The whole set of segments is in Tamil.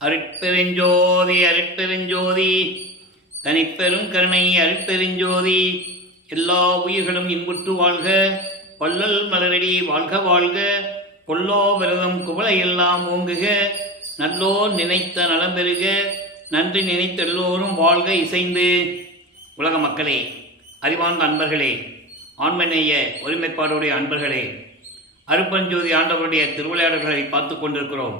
அருட்பெருஞ்சோதி அருட்பெருஞ்சோதி தனிப்பெரும் கருணை அருட்பெருஞ்சோதி. எல்லா உயிர்களும் இன்புற்று வாழ்க, வள்ளல் மலரடி வாழ்க வாழ்க. கொல்லோ விரதம் குவளை எல்லாம் ஓங்குக, நல்லோர் நினைத்த நலம் பெறுக. நன்றி நினைத்த எல்லோரும் வாழ்க இசைந்து. உலக மக்களே, அறிவார்ந்த அன்பர்களே, ஆண்மநேய ஒருமைப்பாடுடைய அன்பர்களே, அருட்பெருஞ்சோதி ஆண்டவருடைய திருவிளையாடல்களை பார்த்து கொண்டிருக்கிறோம்.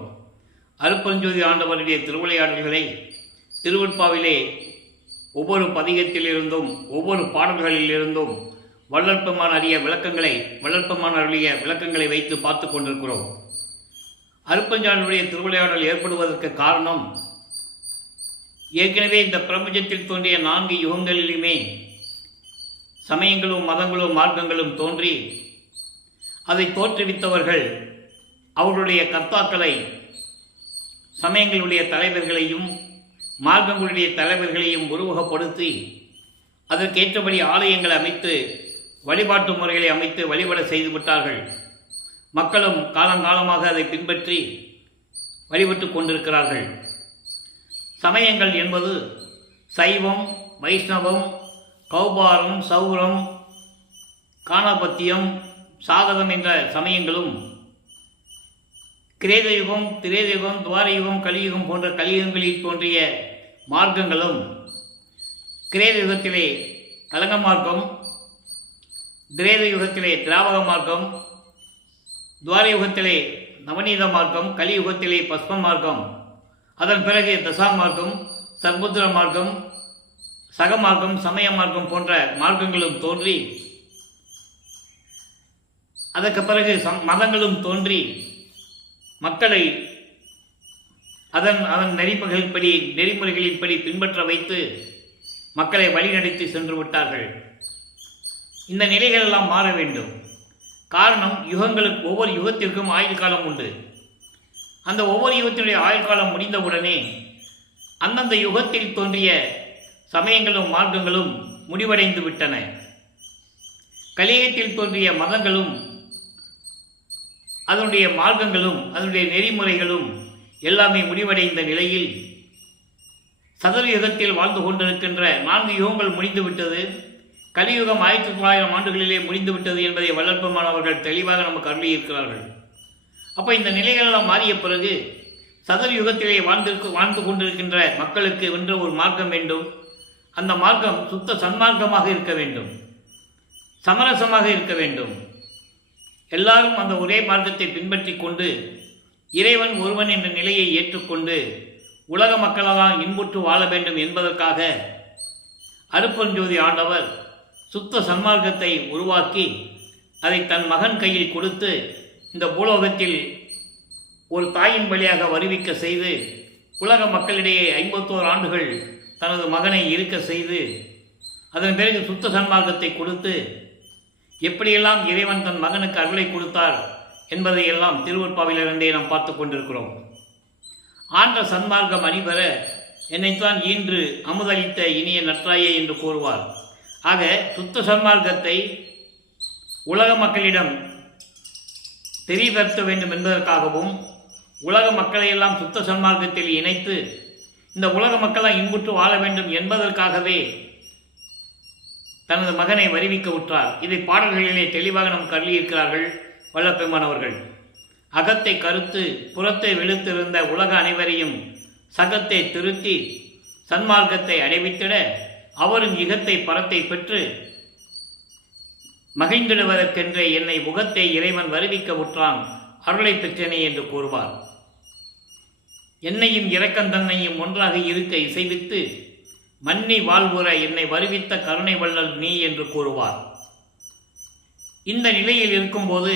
அருட்பெருஞ்சோதி ஆண்டவருடைய திருவிளையாடல்களை திருவெட்பாவிலே ஒவ்வொரு பதிகத்திலிருந்தும் ஒவ்வொரு பாடல்களிலிருந்தும் வள்ளற்பெருமான் அருளிய விளக்கங்களை வைத்து பார்த்து கொண்டிருக்கிறோம். அருட்பெருஞ்சோதியுடைய திருவிளையாடல் ஏற்படுவதற்கு காரணம், ஏற்கனவே இந்த பிரபஞ்சத்தில் தோன்றிய 4 யுகங்களிலுமே சமயங்களும் மதங்களும் மார்க்கங்களும் தோன்றி அதை தோற்றுவித்தவர்கள் அவர்களுடைய கர்த்தாக்களை, சமயங்களுடைய தலைவர்களையும் மார்க்கங்களுடைய தலைவர்களையும் உருவகப்படுத்தி அதற்கேற்றபடி ஆலயங்களை அமைத்து வழிபாட்டு முறைகளை அமைத்து வழிபட செய்து விட்டார்கள். மக்களும் காலங்காலமாக அதை பின்பற்றி வழிபட்டு கொண்டிருக்கிறார்கள். சமயங்கள் என்பது சைவம், வைஷ்ணவம், கௌபாரம், சௌரம், காணபத்தியம், சாகதம் என்ற சமயங்களும், கிரேதயுகம், திரேதயுகம், துவாரயுகம், கலியுகம் போன்ற கலியுகங்களில் தோன்றிய மார்க்கங்களும், கிரேதயுகத்திலே கலங்க மார்க்கம், திரேதயுகத்திலே திராவக மார்க்கம், துவாரயுகத்திலே நவநீத மார்க்கம், கலியுகத்திலே பஸ்ம மார்க்கம், அதன் பிறகு தசா மார்க்கம், சர்புத்திர மார்க்கம், சக மார்க்கம், சமய மார்க்கம் போன்ற மார்க்கங்களும் தோன்றி, அதற்கு பிறகு மதங்களும் தோன்றி மக்களை அதன் நெறிமுறைகளின்படி பின்பற்ற வைத்து மக்களை வழிநடத்தி சென்று விட்டார்கள். இந்த நிலைகள் எல்லாம் மாற வேண்டும். காரணம், ஒவ்வொரு யுகத்திற்கும் ஆயுள் காலம் உண்டு. அந்த ஒவ்வொரு யுகத்தினுடைய ஆயுள் காலம் முடிந்தவுடனே அந்தந்த யுகத்தில் தோன்றிய சமயங்களும் மார்க்கங்களும் முடிவடைந்து விட்டன. கலியுகத்தில் தோன்றிய மதங்களும் அதனுடைய மார்க்கங்களும் அதனுடைய நெறிமுறைகளும் எல்லாமே முடிவடைந்த நிலையில் சதுர்யுகத்தில் வாழ்ந்து கொண்டிருக்கின்ற 4 யுகங்கள் முடிந்துவிட்டது. கலியுகம் 1900 ஆண்டுகளிலே முடிந்துவிட்டது என்பதை வள்ளற்பெருமான் அவர்கள் தெளிவாக நமக்கு அருளியிருக்கிறார்கள். அப்போ இந்த நிலைகளெல்லாம் மாறிய பிறகு சதுர்யுகத்திலே வாழ்ந்து கொண்டிருக்கின்ற மக்களுக்கு வென்ற ஒரு மார்க்கம் வேண்டும். அந்த மார்க்கம் சுத்த சன்மார்க்கமாக இருக்க வேண்டும், சமரசமாக இருக்க வேண்டும். எல்லாரும் அந்த ஒரே மார்க்கத்தை பின்பற்றி கொண்டு இறைவன் ஒருவன் என்ற நிலையை ஏற்றுக்கொண்டு உலக மக்களால் இன்புற்று வாழ வேண்டும் என்பதற்காக அருட்பெருஞ்சோதி ஆண்டவர் சுத்த சன்மார்க்கத்தை உருவாக்கி அதை தன் மகன் கையில் கொடுத்து இந்த பூலோகத்தில் ஒரு தாயின் வழியாக வருவிக்க செய்து உலக மக்களிடையே 51 ஆண்டுகள் தனது மகனை இருக்க செய்து அதன் பிறகு சுத்த சன்மார்க்கத்தை கொடுத்து எப்படியெல்லாம் இறைவன் தன் மகனுக்கு அருளை கொடுத்தார் என்பதை எல்லாம் திருவெட்பாவிலிருந்தே நாம் பார்த்து கொண்டிருக்கிறோம். ஆன்ற சன்மார்க்கம் அணிபெற என்னைத்தான் ஈன்று அமுதளித்த இனிய நற்றாயே என்று கூறுவார். ஆக சுத்த சன்மார்க்கத்தை உலக மக்களிடம் தெரியப்படுத்த வேண்டும் என்பதற்காகவும் உலக மக்களையெல்லாம் சுத்த சன்மார்க்கத்தில் இணைத்து இந்த உலக மக்களால் இன்புற்று வாழ வேண்டும் என்பதற்காகவே தனது மகனை வருவிக்க உற்றார். இதை பாடல்களிலே தெளிவாக நமக்கு அருளியிருக்கிறார்கள் வள்ளற்பெருமான் அவர்கள். அகத்தை கருத்து புறத்தை வெளுத்திருந்த உலக அனைவரையும் சகத்தை திருத்தி சன்மார்க்கத்தை அடைவித்திட அவரும் இகத்தை பரத்தை பெற்று மகிழ்ந்திடுவதற்கென்றே என்னை முகத்தை இறைவன் வருவிக்க உற்றான், அருளை பெற்றனே என்று கூறுவார். என்னையும் இரக்கந்தன்னையும் ஒன்றாக இருக்க இசைவித்து மன்னி வாழ்வுற என்னை வருவித்த கருணை வள்ளல் நீ என்று கூறுவார். இந்த நிலையில் இருக்கும்போது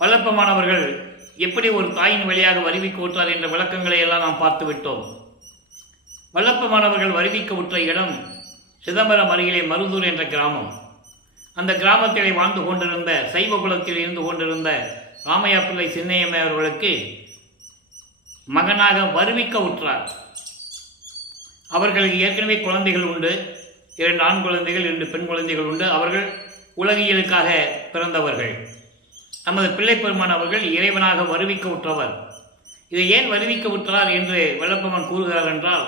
வள்ளற்பெருமானவர்கள் எப்படி ஒரு தாயின் வழியாக வருவிக்க உற்றார் என்ற விளக்கங்களை எல்லாம் நாம் பார்த்து விட்டோம். வள்ளற்பெருமானவர்கள் வருவிக்க உற்ற இடம் சிதம்பரம் அருகிலே மருதூர் என்ற கிராமம். அந்த கிராமத்திலே வாழ்ந்து கொண்டிருந்த சைவ குலத்தில் இருந்து கொண்டிருந்த ராமையா பிள்ளை சின்னையம்மை அவர்களுக்கு மகனாக வருவிக்க உற்றார். அவர்களுக்கு ஏற்கனவே குழந்தைகள் உண்டு, 2 ஆண் குழந்தைகள், 2 பெண் குழந்தைகள் உண்டு. அவர்கள் உலகியலுக்காக பிறந்தவர்கள். நமது பிள்ளை பெருமான் அவர்கள் இறைவனாக வருவிக்க உற்றவர். இதை ஏன் வருவிக்க விட்டார் என்று வல்லப்பெருமான் கூறுகிறார் என்றால்,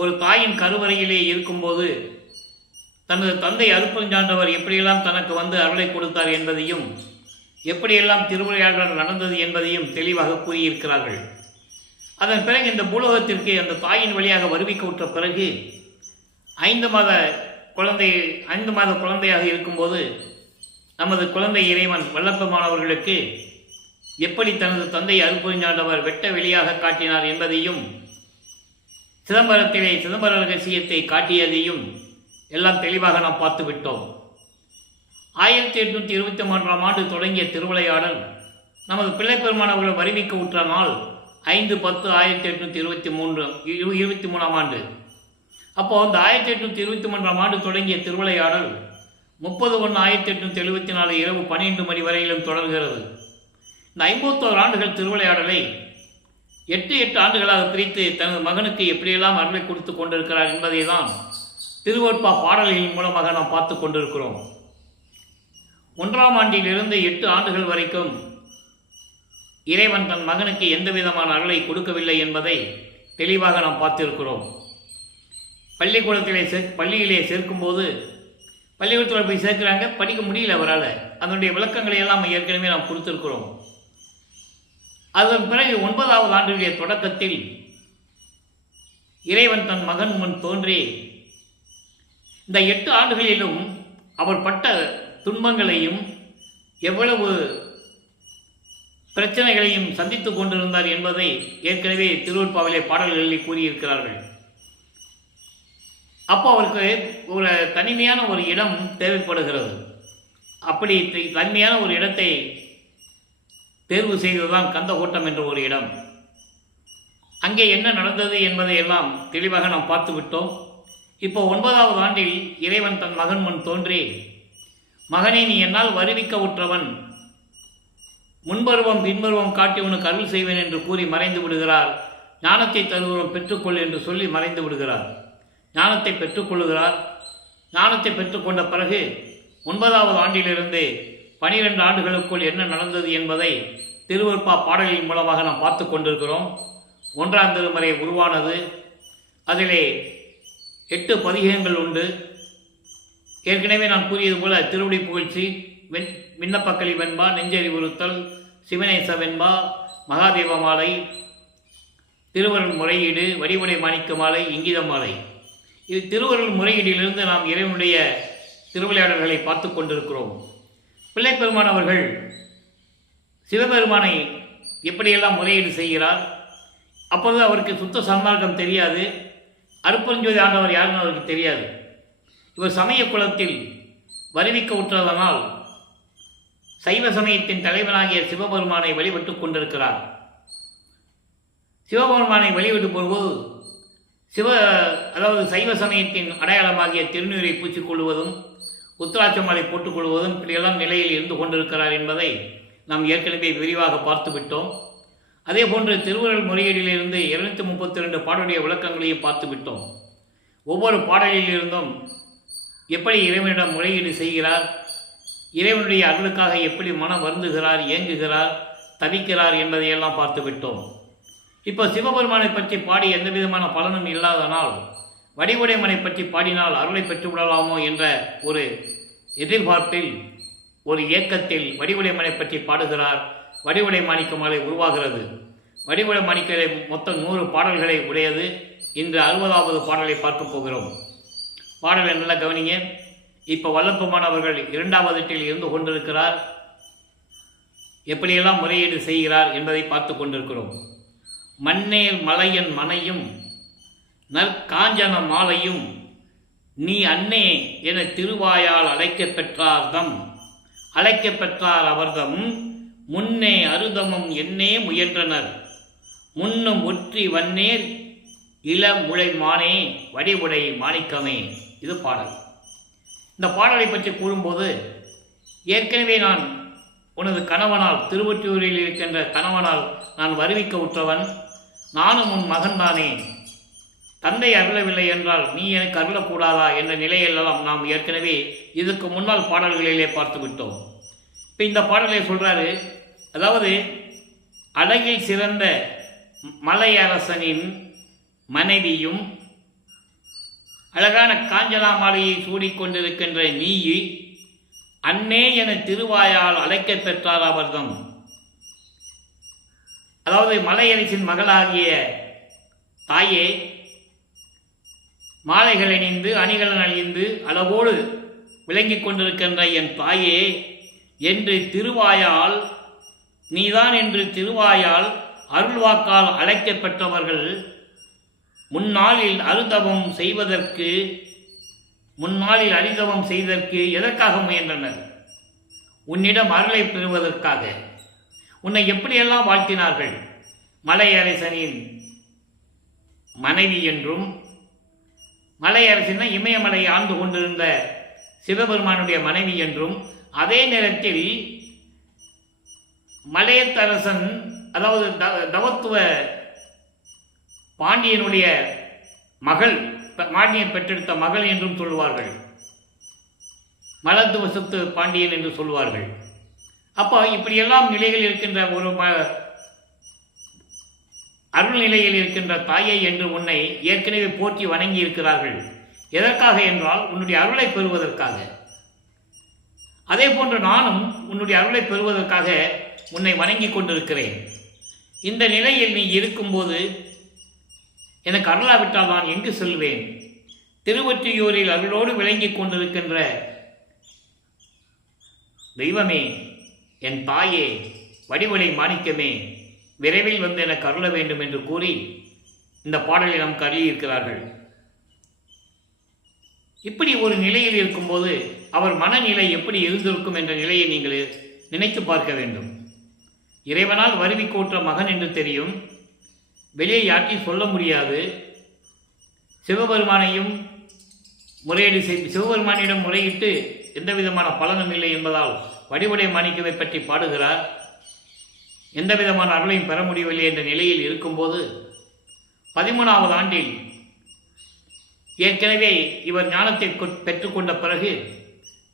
ஒரு தாயின் கருவறையிலே இருக்கும்போது தனது தந்தை அருட்பெருஞ்சாண்டவர் எப்படியெல்லாம் தனக்கு வந்து அருளை கொடுத்தார் என்பதையும், எப்படியெல்லாம் திருவிளையாடல் நடந்தது என்பதையும் தெளிவாக கூறியிருக்கிறார்கள். அதன் பிறகு இந்த பூலோகத்திற்கு அந்த தாயின் வழியாக வருவிக்க பிறகு 5 மாத குழந்தையாக இருக்கும்போது நமது குழந்தை இறைவன் வல்லப்பெருமானவர்களுக்கு எப்படி தனது தந்தை அருட்பெருஞ்சாண்டவர் வெட்ட வெளியாக காட்டினார் என்பதையும், சிதம்பரத்திலே சிதம்பர ரகசியத்தை காட்டியதையும் எல்லாம் தெளிவாக நாம் பார்த்து விட்டோம். 1823ஆம் ஆண்டு தொடங்கிய திருவிளையாடல் நமது பிள்ளைப்பெருமானவர்கள் வருவிக்க உற்ற நாள் 5/10/1823ஆம் ஆண்டு. அப்போது அந்த 1823ஆம் ஆண்டு தொடங்கிய திருவிளையாடல் 30/1/1874 இரவு 12 மணி வரையிலும் தொடர்கிறது. இந்த 51 ஆண்டுகள் திருவிளையாடலை 8 ஆண்டுகளாக பிரித்து தனது மகனுக்கு எப்படியெல்லாம் அருளை கொடுத்து கொண்டிருக்கிறார் என்பதை தான் திருவொற்பா பாடல்களின் மூலமாக நாம் பார்த்து கொண்டிருக்கிறோம். 1ஆம் ஆண்டிலிருந்து 8 ஆண்டுகள் வரைக்கும் இறைவன் தன் மகனுக்கு எந்த விதமான அருளை கொடுக்கவில்லை என்பதை தெளிவாக நாம் பார்த்திருக்கிறோம். பள்ளியிலே சேர்க்கும்போது பள்ளிக்கூடத்தில் போய் சேர்க்கிறாங்க, படிக்க முடியல அவரால். அதனுடைய விளக்கங்களை எல்லாம் ஏற்கனவே நாம் கொடுத்திருக்கிறோம். அதன் பிறகு 9ஆவது ஆண்டுடைய தொடக்கத்தில் இறைவன் தன் மகன் முன் தோன்றி இந்த 8 ஆண்டுகளிலும் அவர் பட்ட துன்பங்களையும் எவ்வளவு பிரச்சனைகளையும் சந்தித்துக் கொண்டிருந்தார் என்பதை ஏற்கனவே திருவொற்பாவிலே பாடல்களில் கூறியிருக்கிறார்கள். அப்போ அவருக்கு ஒரு தனிமையான ஒரு இடம் தேவைப்படுகிறது. அப்படி தனிமையான ஒரு இடத்தை தேர்வு செய்ததுதான் கந்தகோட்டம் என்ற ஒரு இடம். அங்கே என்ன நடந்தது என்பதை எல்லாம் தெளிவாக நாம் பார்த்து விட்டோம். இப்போ 9ஆவது ஆண்டில் இறைவன் தன் மகன் முன் தோன்றி, மகனே, நீ என்னால் வருவிக்க உற்றவன், முன்பருவம் பின்பருவம் காட்டி உனக்கு அருள் செய்வேன் என்று கூறி மறைந்து விடுகிறார். ஞானத்தை தருவம் பெற்றுக்கொள் என்று சொல்லி மறைந்து விடுகிறார். ஞானத்தை பெற்றுக்கொள்ளுகிறார். ஞானத்தை பெற்றுக்கொண்ட பிறகு 9ஆவது ஆண்டிலிருந்து 12 ஆண்டுகளுக்குள் என்ன நடந்தது என்பதை திருவொற்பா பாடலின் மூலமாக நாம் பார்த்து கொண்டிருக்கிறோம். 1ஆம் திருமுறை உருவானது. அதிலே 8 பதிகங்கள் உண்டு. ஏற்கனவே நான் கூறியது போல திருவடி புகழ்ச்சி, விண்ணப்பக்களி வெண்பா, நெஞ்சறிவுறுத்தல், சிவநேச வெண்பா, மகாதேவ மாலை, திருவருள் முறையீடு, வடிவுடை மாணிக்க மாலை, இங்கித மாலை. இது திருவருள் முறையீடிலிருந்து நாம் இறைவனுடைய திருவிளையாடல்களை பார்த்து கொண்டிருக்கிறோம். பிள்ளைப்பெருமான் அவர்கள் சிவபெருமானை எப்படியெல்லாம் முறையீடு செய்கிறார். அப்போது அவருக்கு சுத்த சன்மார்க்கம் தெரியாது. அருட்பெருஞ்சோதி ஆண்டவர் யாருன்னு அவருக்கு தெரியாது. இவர் சமய குலத்தில் வருவிக்க உற்றதனால் சைவ சமயத்தின் தலைவனாகிய சிவபெருமானை வழிபட்டு கொண்டிருக்கிறார். சிவபெருமானை வழிபட்டு போகும்போது சைவ சமயத்தின் அடையாளமாகிய திருநீரை பூச்சிக்கொள்வதும் உத்திராட்சமாலை போட்டுக்கொள்வதும் இப்படியெல்லாம் நிலையில் இருந்து கொண்டிருக்கிறார் என்பதை நாம் ஏற்கனவே விரிவாக பார்த்து விட்டோம். அதே போன்று திருவருள் முறையீடிலிருந்து 232 பாடலுடைய விளக்கங்களையும் பார்த்து விட்டோம். ஒவ்வொரு பாடலிலிருந்தும் எப்படி இறைவனிடம் முறையீடு செய்கிறார், இறைவனுடைய அருளுக்காக எப்படி மனம் வருந்துகிறார், ஏங்குகிறார், தவிக்கிறார் என்பதையெல்லாம் பார்த்து விட்டோம். இப்போ சிவபெருமானை பற்றி பாடி எந்த விதமான பலனும் இல்லாதனால் வடிவுடைமனை பற்றி பாடினால் அருளை பெற்றுவிடலாமோ என்ற ஒரு எதிர்பார்ப்பில், ஒரு ஏக்கத்தில் வடிவுடைமனை பற்றி பாடுகிறார். வடிவுடை மாணிக்க மாலை உருவாகிறது. வடிவுடை மாணிக்கலை மொத்தம் 100 பாடல்களை உடையது. இன்று 60வது பாடலை பார்க்க போகிறோம். பாடலை நல்லா கவனிங்க. இப்போ வல்லப்பெருமான் அவர்கள் 2வது எட்டில் இருந்து கொண்டிருக்கிறார். எப்படியெல்லாம் முறையீடு செய்கிறார் என்பதை பார்த்து கொண்டிருக்கிறோம். மண்ணேர் மலையன் மனையும் நற்காஞ்சன மாலையும் நீ அன்னே என திருவாயால் அழைக்கப் பெற்றார்தம், அழைக்கப் பெற்றார் அவர்தம் முன்னே அருதமும் என்னே முயன்றனர் முன்னும் ஒற்றி வன்னேர் இளமுளை மானே வடிவுடை மாணிக்கமே. இது பாடல். இந்த பாடலை பற்றி கூறும்போது, ஏற்கனவே நான் உனது கணவனால், திருவொற்றியூரில் இருக்கின்ற கணவனால் நான் வருவிக்க உற்றவன், நானும் உன் மகன்தானே, தந்தை அருளவில்லை என்றால் நீ எனக்கு அருளக்கூடாதா என்ற நிலையெல்லாம் நாம் ஏற்கனவே இதுக்கு முன்னால் பாடல்களிலே பார்த்து விட்டோம். இப்போ இந்த பாடலை சொல்கிறாரு, அதாவது அழகில் சிறந்த மலையரசனின் மனைவியும் அழகான காஞ்சனா மாலையை சூடிக்கொண்டிருக்கின்ற நீ அன்னே என திருவாயால் அழைக்க பெற்றார் அவர்தம். அதாவது மலையரசின் மகளாகிய தாயே, மாலைகள் அணிந்து அணிகள் அணிந்து அளவோடு விளங்கிக் கொண்டிருக்கின்ற என் தாயே என்று திருவாயால், நீதான் என்று திருவாயால் அருள்வாக்கால் அழைக்கப்பெற்றவர்கள் முன்னாளில் அருதவம் செய்ததற்கு எதற்காக முயன்றனர்? உன்னிடம் அருளை பெறுவதற்காக. உன்னை எப்படியெல்லாம் வாழ்த்தினார்கள்? மலையரசனின் மனைவி என்றும், மலையரசன் இமயமலை ஆண்டு கொண்டிருந்த சிவபெருமானுடைய மனைவி என்றும், அதே நேரத்தில் மலையத்தரசன் அதாவது தவத்துவ பாண்டியனுடைய மகள், பாண்டியன் பெற்றெடுத்த மகள் என்றும் சொல்லுவார்கள். மலத்துவ சொத்து பாண்டியன் என்று சொல்லுவார்கள். அப்போ இப்படியெல்லாம் நிலைகள் இருக்கின்ற ஒரு அருள் நிலையில் இருக்கின்ற தாயை என்று உன்னை ஏற்கனவே போற்றி வணங்கி இருக்கிறார்கள். எதற்காக என்றால் உன்னுடைய அருளை பெறுவதற்காக. அதே போன்று நானும் உன்னுடைய அருளை பெறுவதற்காக உன்னை வணங்கி கொண்டிருக்கிறேன். இந்த நிலையில் நீ இருக்கும்போது எனக்கு அருளாவிட்டால் நான் எங்கு செல்வேன்? திருவொற்றியூரில் அருளோடு விளங்கி கொண்டிருக்கின்ற தெய்வமே, என் தாயே, வடிவலை மாணிக்கமே, விரைவில் வந்து எனக்கு அருள வேண்டும் என்று கூறி இந்த பாடலை நமக்கு அருளியிருக்கிறார்கள். இப்படி ஒரு நிலையில் இருக்கும்போது அவர் மனநிலை எப்படி இருந்திருக்கும் என்ற நிலையை நீங்கள் நினைத்து பார்க்க வேண்டும். இறைவனால் வருவி கோற்ற மகன் என்று தெரியும், வெளியே யாற்றையும் சொல்ல முடியாது. சிவபெருமானையும் சிவபெருமானிடம் முறையிட்டு எந்த விதமான பலனும் இல்லை என்பதால் வடிவுடை மாணிக்கவை பற்றி பாடுகிறார். எந்த விதமான அருளையும் பெற முடியவில்லை என்ற நிலையில் இருக்கும்போது 13வது ஆண்டில் ஏற்கனவே இவர் ஞானத்தை பெற்றுக்கொண்ட பிறகு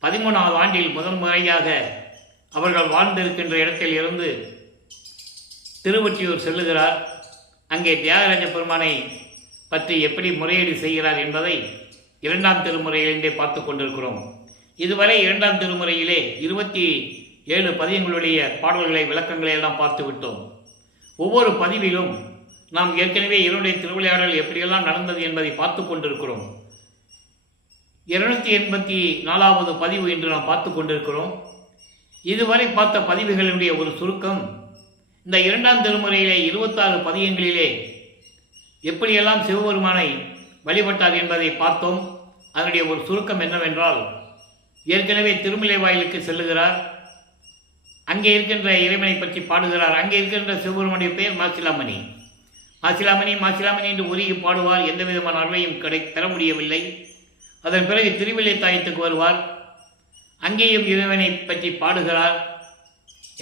13வது ஆண்டில் முதல் முறையாக அவர்கள் வாழ்ந்திருக்கின்ற இடத்தில் இருந்து திருவொற்றியூர் செல்லுகிறார். அங்கே தியாகராஜ பெருமானை பற்றி எப்படி முறையீடு செய்கிறார் என்பதை 2ஆம் திருமுறையிலிருந்தே பார்த்து கொண்டிருக்கிறோம். இதுவரை 2ஆம் திருமுறையிலே 27 பதியங்களுடைய பாடல்களை, விளக்கங்களை எல்லாம் பார்த்து விட்டோம். ஒவ்வொரு பதிவிலும் நாம் ஏற்கனவே இவருடைய திருவிளையாடல் எப்படியெல்லாம் நடந்தது என்பதை பார்த்து கொண்டிருக்கிறோம். 284வது பதிவு என்று நாம் பார்த்து கொண்டிருக்கிறோம். இதுவரை பார்த்த பதிவுகளுடைய ஒரு சுருக்கம், இந்த 2ஆம் திருமுறையிலே 26 பதியங்களிலே எப்படியெல்லாம் சிவபெருமானை வழிபட்டார் என்பதை பார்த்தோம். அதனுடைய ஒரு சுருக்கம் என்னவென்றால், ஏற்கனவே திருமலை வாயிலுக்கு செல்லுகிறார். அங்கே இருக்கின்ற இறைவனை பற்றி பாடுகிறார். அங்கே இருக்கின்ற சிவபெருமானுடைய பெயர் மாசிலாமணி. மாசிலாமணி என்று உருகி பாடுவார். எந்த விதமான அருளையும் பெற முடியவில்லை. அதன் பிறகு திருவில்லை தாயத்துக்கு வருவார். அங்கேயும் இறைவனை பற்றி பாடுகிறார்.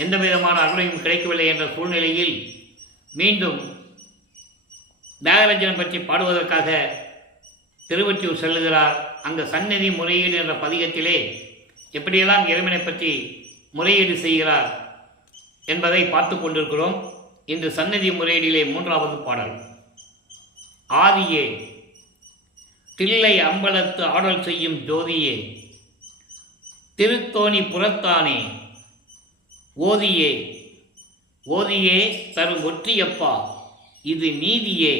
எந்த விதமான அருளையும் கிடைக்கவில்லை என்ற சூழ்நிலையில் மீண்டும் தியாகராஜன் பற்றி பாடுவதற்காக திருவொற்றியூர் செல்லுகிறார். அங்கு சந்நிதி முறையீடு என்ற பதிகத்திலே எப்படியெல்லாம் இறைவனை பற்றி முறையீடு செய்கிறார் என்பதை பார்த்து கொண்டிருக்கிறோம். இன்று சந்நிதி முறையீடிலே 3வது பாடல். ஆதியே, தில்லை அம்பலத்து ஆடல் செய்யும் ஜோதியே, திருத்தோணி புறத்தானே, ஓதியே தரும் ஒற்றியப்பா, இது நீதியே,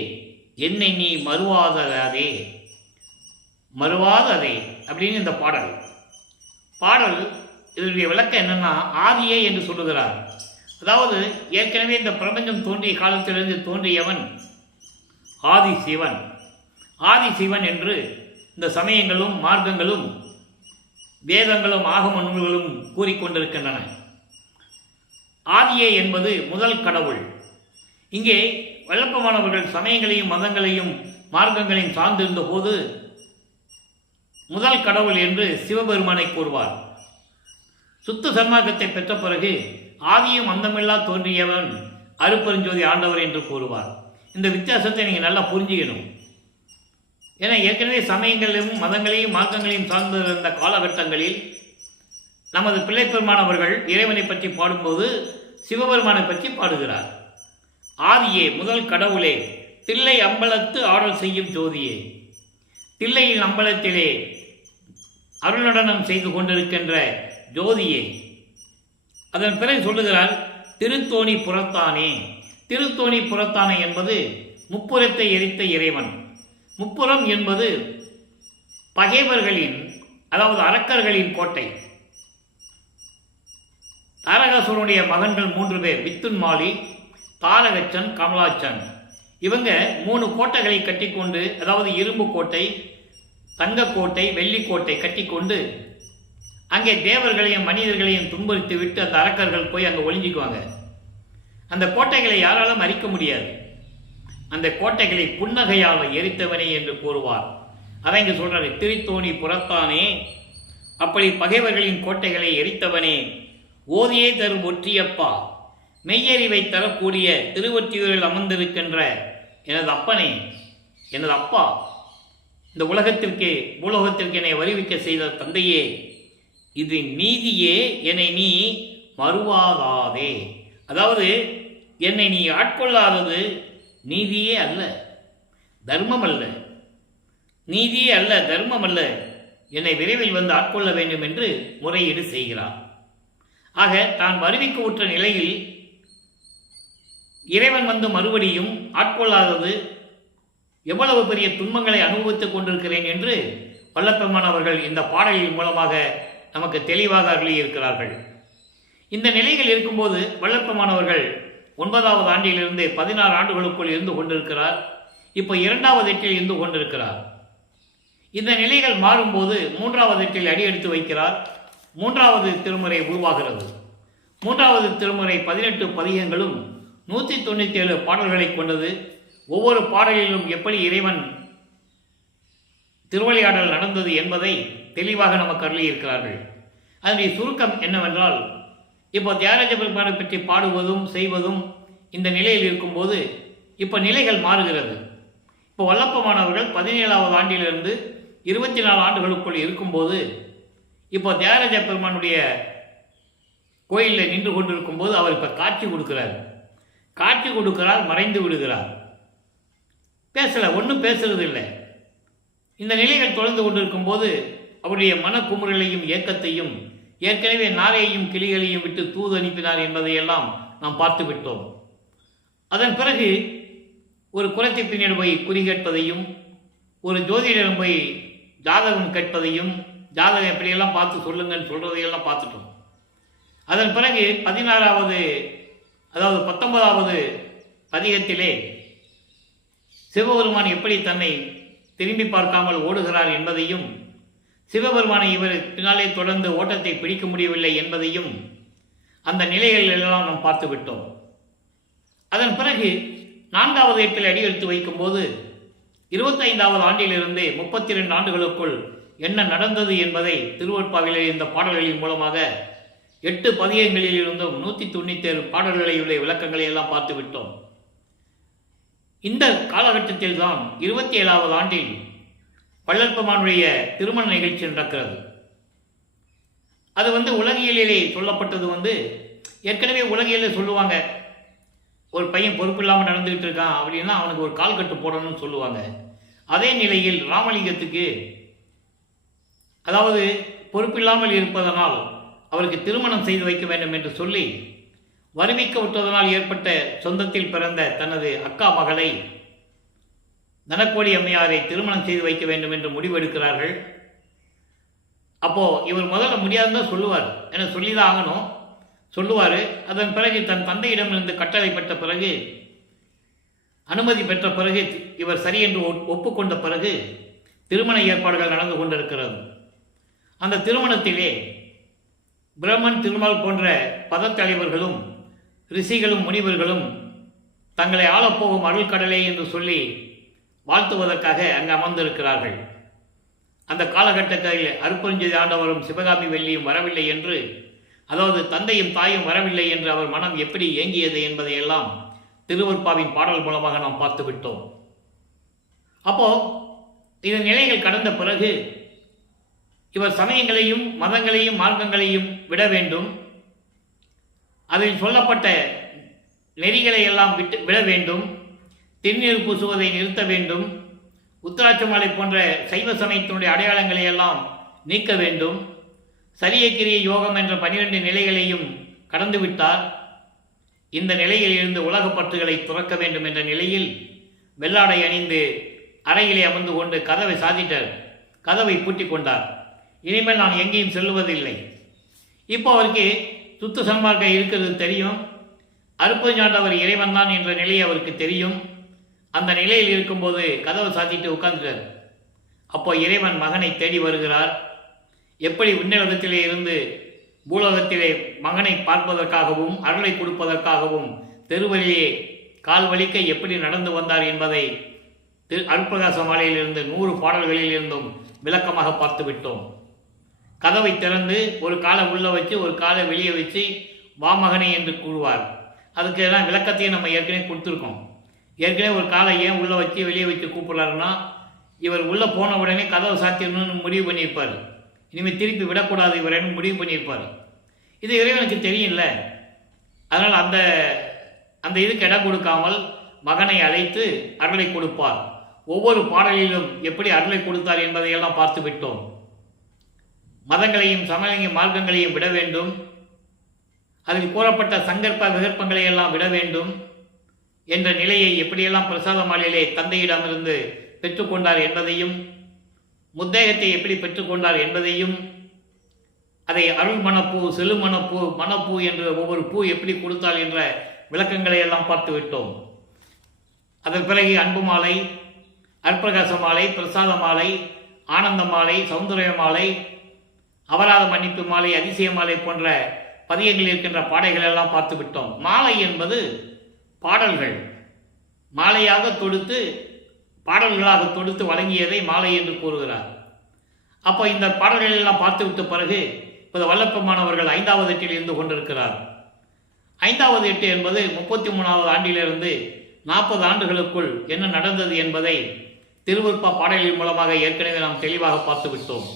என்னை நீ மறுவாததே அப்படின்னு இந்த பாடல் இதனுடைய விளக்கம் என்னன்னா, ஆதியே என்று சொல்லுகிறார். அதாவது ஏற்கனவே இந்த பிரபஞ்சம் தோன்றிய காலத்திலிருந்து தோன்றியவன் ஆதிசிவன் என்று இந்த சமயங்களும் மார்க்கங்களும் வேதங்களும் ஆகம நூல்களும் கூறிக்கொண்டிருக்கின்றன. ஆதியே என்பது முதல் கடவுள். இங்கே வல்லப்பமானவர்கள் சமயங்களையும் மதங்களையும் மார்க்கங்களையும் சார்ந்திருந்த போது முதல் கடவுள் என்று சிவபெருமானை கூறுவார். சுத்த சன்மார்க்கத்தை பெற்ற பிறகு ஆதியும் அந்தமில்லா தோன்றியவன் அருப்பெருஞ்சோதி ஆண்டவர் என்று கூறுவார். இந்த வித்தியாசத்தை நீங்கள் நல்லா புரிஞ்சுக்கணும். ஏன்னா ஏற்கனவே சமயங்களையும் மதங்களையும் மார்க்கங்களையும் சார்ந்திருந்த காலகட்டங்களில் நமது பிள்ளைப்பெருமானவர்கள் இறைவனை பற்றி பாடும்போது சிவபெருமானை பற்றி பாடுகிறார். ஆதியே முதல் கடவுளே, தில்லை அம்பலத்து ஆடல் செய்யும் ஜோதியே, தில்லையின் அம்பலத்திலே அருள்நடனம் செய்து கொண்டிருக்கின்ற ஜோதியே. அதன் பிறகு சொல்லுகிறார், திருத்தோணி புறத்தானே. திருத்தோணி புறத்தானே என்பது முப்புறத்தை எரித்த இறைவன். முப்புறம் என்பது பகைவர்களின், அதாவது அரக்கர்களின் கோட்டை. தாரகாசுரனுடைய மகன்கள் 3 பேர், வித்துன்மாலி, தாரகச்சன், கமலாச்சன். இவங்க 3 கோட்டைகளை கட்டிக்கொண்டு, அதாவது இரும்பு கோட்டை, தங்கக்கோட்டை, வெள்ளிக்கோட்டை கட்டிக்கொண்டு அங்கே தேவர்களையும் மனிதர்களையும் துன்புறுத்தி விட்டு அந்த அரக்கர்கள் போய் அங்கே ஒளிஞ்சிக்குவாங்க. அந்த கோட்டைகளை யாராலும் அழிக்க முடியாது. அந்த கோட்டைகளை புன்னகையால் எரித்தவனே என்று கூறுவார். அதை இங்கே சொல்றாரு, திருத்தோணி புறத்தானே, அப்படி பகைவர்களின் கோட்டைகளை எரித்தவனே, ஓதியே தரும் ஒற்றியப்பா, மெய்யறிவை தரக்கூடிய திருவொற்றியூரில் அமர்ந்திருக்கின்ற எனது அப்பனே, எனது அப்பா, இந்த உலகத்திற்கு பூலோகத்திற்கு என்னை வருவிக்க செய்த தந்தையே, இது நீதியே, என்னை நீ மறுவாதாதே. அதாவது என்னை நீ ஆட்கொள்ளாதது நீதியே அல்ல, தர்மம் அல்ல. நீதியே அல்ல, தர்மம் அல்ல. என்னை விரைவில் வந்து ஆட்கொள்ள வேண்டும் என்று முறையீடு செய்கிறார். ஆக தான் வருவிக்க உற்ற நிலையில் இறைவன் வந்து மறுபடியும் ஆட்கொள்ளாதது எவ்வளவு பெரிய துன்பங்களை அனுபவித்துக் கொண்டிருக்கிறேன் என்று வல்லபெருமான் அவர்கள் இந்த பாடலின் மூலமாக நமக்கு தெளிவாக அருளியிருக்கிறார்கள். இந்த நிலைகள் இருக்கும்போது வல்லபெருமான் அவர்கள் 9வது ஆண்டிலிருந்து 16 ஆண்டுகளுக்குள் இருந்து கொண்டிருக்கிறார். இப்போ 2வது எட்டில் இருந்து கொண்டிருக்கிறார். இந்த நிலைகள் மாறும்போது 3வது எட்டில் அடி எடுத்து வைக்கிறார். 3வது திருமுறை உருவாகிறது. 3வது திருமுறை 18 பதிகங்களும் 197 பாடல்களை கொண்டது. ஒவ்வொரு பாடலிலும் எப்படி இறைவன் திருவிளையாடல் நடந்தது என்பதை தெளிவாக நமக்கு அருளியிருக்கிறார்கள். அதனுடைய சுருக்கம் என்னவென்றால், இப்போ தியாகராஜ பெருமானை பற்றி பாடுவதும் செய்வதும் இந்த நிலையில் இருக்கும்போது இப்போ நிலைகள் மாறுகிறது. இப்போ வல்லபெருமானவர்கள் 17வது ஆண்டிலிருந்து 24 ஆண்டுகளுக்குள் இருக்கும்போது இப்போ தியாகராஜ பெருமானுடைய கோயிலில் நின்று கொண்டிருக்கும்போது அவர் இப்போ காட்சி கொடுக்கிறார். காட்சி கொடுக்கிறார், மறைந்து விடுகிறார். பேசலை, ஒன்றும் பேசுறது இல்லை. இந்த நிலைகள் தொடர்ந்து கொண்டிருக்கும் போது அவருடைய மனக்குமுறலையும் ஏக்கத்தையும், ஏற்கனவே நாரையையும் கிளிகளையும் விட்டு தூது அனுப்பினார் என்பதையெல்லாம் நாம் பார்த்து விட்டோம். அதன் பிறகு ஒரு குலத்தை பின்னாடி போய் குறி கேட்பதையும், ஒரு ஜோதிடரிடம் போய் ஜாதகம் கேட்பதையும், ஜாதகம் எப்படியெல்லாம் பார்த்து சொல்லுங்கன்னு சொல்றதையெல்லாம் பார்த்துட்டோம். அதன் பிறகு 16வது, அதாவது 19வது பதிகத்திலே சிவபெருமான் எப்படி தன்னை திரும்பி பார்க்காமல் ஓடுகிறார் என்பதையும், சிவபெருமானை இவர் பின்னாலே தொடர்ந்து ஓட்டத்தை பிடிக்க முடியவில்லை என்பதையும் அந்த நிலைகள் எல்லாம் நாம் பார்த்து விட்டோம். அதன் பிறகு 4வது எட்டில் அடி எடுத்து வைக்கும்போது 25வது ஆண்டிலிருந்து 32 ஆண்டுகளுக்குள் என்ன நடந்தது என்பதை திருவொற்பாவிலே இந்த பாடல்களின் மூலமாக 8 பதிகங்களில் இருந்தும் 197 பாடல்களில் விளக்கங்களை எல்லாம் பார்த்து விட்டோம். இந்த காலகட்டத்தில் தான் 27வது ஆண்டில் வள்ளற்பெருமானுடைய திருமண நிகழ்ச்சி நடக்கிறது. அது உலகியலிலே சொல்லப்பட்டது ஏற்கனவே உலகியலில் சொல்லுவாங்க, ஒரு பையன் பொறுப்பு இல்லாமல் நடந்துகிட்டு இருக்கான் அப்படின்னா அவனுக்கு ஒரு கால் கட்டு போடணும்னு சொல்லுவாங்க. அதே நிலையில் ராமலிங்கத்துக்கு, அதாவது பொறுப்பில்லாமல் இருப்பதனால் அவருக்கு திருமணம் செய்து வைக்க வேண்டும் என்று சொல்லி வருவிக்க விட்டதனால் ஏற்பட்ட சொந்தத்தில் பிறந்த தனது அக்கா மகளை தனக்கோடி அம்மையாரை திருமணம் செய்து வைக்க வேண்டும் என்று முடிவெடுக்கிறார்கள். அப்போ இவர் முதல்ல முடியாதுன்னு சொல்லுவார், என சொல்லிதான் ஆகணும் சொல்லுவார். அதன் பிறகு தன் தந்தையிடமிருந்து கட்டளை பெற்ற பிறகு, அனுமதி பெற்ற பிறகு, இவர் சரி என்று ஒப்புக்கொண்ட பிறகு திருமண ஏற்பாடுகள் நடந்து கொண்டிருக்கிறது. அந்த திருமணத்திலே பிரம்மன், திருமால் போன்ற பதத்தலைவர்களும் ரிஷிகளும் முனிவர்களும் தங்களை ஆளப்போகும் அருள்கடலை என்று சொல்லி வாழ்த்துவதற்காக அங்கு அமர்ந்திருக்கிறார்கள். அந்த காலகட்டத்தில் அருப்பெருஞ்சோதி ஆண்டவரும் சிவகாமி வெள்ளியும் வரவில்லை என்று, அதாவது தந்தையும் தாயும் வரவில்லை என்று அவர் மனம் எப்படி ஏங்கியது என்பதையெல்லாம் திருவொற்பாவின் பாடல் மூலமாக நாம் பார்த்து விட்டோம். அப்போ இதன் நிலைகள் கடந்த பிறகு இவர் சமயங்களையும் மதங்களையும் மார்க்கங்களையும் விட வேண்டும். அதில் சொல்லப்பட்ட நெறிகளை எல்லாம் விட வேண்டும். திருநீர் பூசுவதை நிறுத்த வேண்டும். உத்திராட்ச மாலை போன்ற சைவ சமயத்தினுடைய அடையாளங்களை எல்லாம் நீக்க வேண்டும். சரியக்கிரிய யோகம் என்ற 12 நிலைகளையும் கடந்துவிட்டார். இந்த நிலையில் இருந்து உலகப் பற்றுகளை துறக்க வேண்டும் என்ற நிலையில் வெள்ளாடை அணிந்து அறையிலே அமர்ந்து கொண்டு கதவை சாத்திட்டார். கதவை பூட்டி கொண்டார். இனிமேல் நான் எங்கேயும் செல்லுவதில்லை. இப்போ அவருக்கு சுத்த சன்மார்க்கம் இருக்கிறது தெரியும். அருப்பஞ்சாண்டவர் இறைவன் தான் என்ற நிலை அவருக்கு தெரியும். அந்த நிலையில் இருக்கும்போது கதவை சாத்திட்டு உட்கார்ந்துட்டார். அப்போ இறைவன் மகனை தேடி வருகிறார். எப்படி விண்ணுலகத்திலே இருந்து பூலோகத்திலே மகனை பார்ப்பதற்காகவும் அருளை கொடுப்பதற்காகவும் தெருவழியே கால் வலிக்க எப்படி நடந்து வந்தார் என்பதை அருட்பிரகாச மாலையிலிருந்து 100 பாடல்களில் இருந்தும் விளக்கமாக பார்த்து விட்டோம். கதவை திறந்து ஒரு காலை உள்ளே வச்சு ஒரு காலை வெளியே வச்சு வா மகனை என்று கூறுவார். அதுக்கு எல்லாம் விளக்கத்தையும் நம்ம ஏற்கனவே கொடுத்துருக்கோம். ஏற்கனவே ஒரு காலை ஏன் உள்ளே வச்சு வெளியே வச்சு கூப்பிட்றாருன்னா, இவர் உள்ளே போன உடனே கதவை சாத்திடணும்னு முடிவு பண்ணியிருப்பார். இனிமேல் திருப்பி விடக்கூடாது இவரேன்னு முடிவு பண்ணியிருப்பார். இது இறைவனுக்கு தெரியும்ல. அதனால் அந்த இதுக்கு இடம் கொடுக்காமல் மகனை அழைத்து அருளை கொடுப்பார். ஒவ்வொரு பாடலிலும் எப்படி அருளை கொடுத்தார் என்பதையெல்லாம் பார்த்து விட்டோம். மதங்களையும் சமய மார்க்கங்களையும் விட வேண்டும். அதில் கூறப்பட்ட சங்கற்ப விகற்பங்களை எல்லாம் விட வேண்டும் என்ற நிலையை எப்படியெல்லாம் பிரசாத மாலையிலே தந்தையிடமிருந்து பெற்றுக்கொண்டார் என்பதையும், முத்தேகத்தை எப்படி பெற்றுக்கொண்டார் என்பதையும், அதை அருள் மணப்பூ, செழு மணப்பூ, மணப்பூ என்று ஒவ்வொரு பூ எப்படி கொடுத்தால் என்ற விளக்கங்களை எல்லாம் பார்த்து விட்டோம். அதன் பிறகு அன்பு மாலை, அற்பகாச மாலை, பிரசாத மாலை, ஆனந்த மாலை, சௌந்தரிய மாலை, அபராத மன்னிப்பு மாலை, அதிசய மாலை போன்ற பதியங்களில் இருக்கின்ற பாடைகள் எல்லாம் பார்த்து விட்டோம். மாலை என்பது பாடல்கள் மாலையாக தொடுத்து பாடல்களாக தொடுத்து வழங்கியதை மாலை என்று கூறுகிறார். அப்போ இந்த பாடல்கள் எல்லாம் பார்த்துவிட்ட பிறகு இப்போது வல்லப்பமானவர்கள் 5வது எட்டில் இருந்து கொண்டிருக்கிறார். 5வது எட்டு என்பது 33வது ஆண்டிலிருந்து 40 ஆண்டுகளுக்குள் என்ன நடந்தது என்பதை திருவருட்பா பாடல்களின் மூலமாக ஏற்கனவே நாம் தெளிவாக பார்த்து விட்டோம்.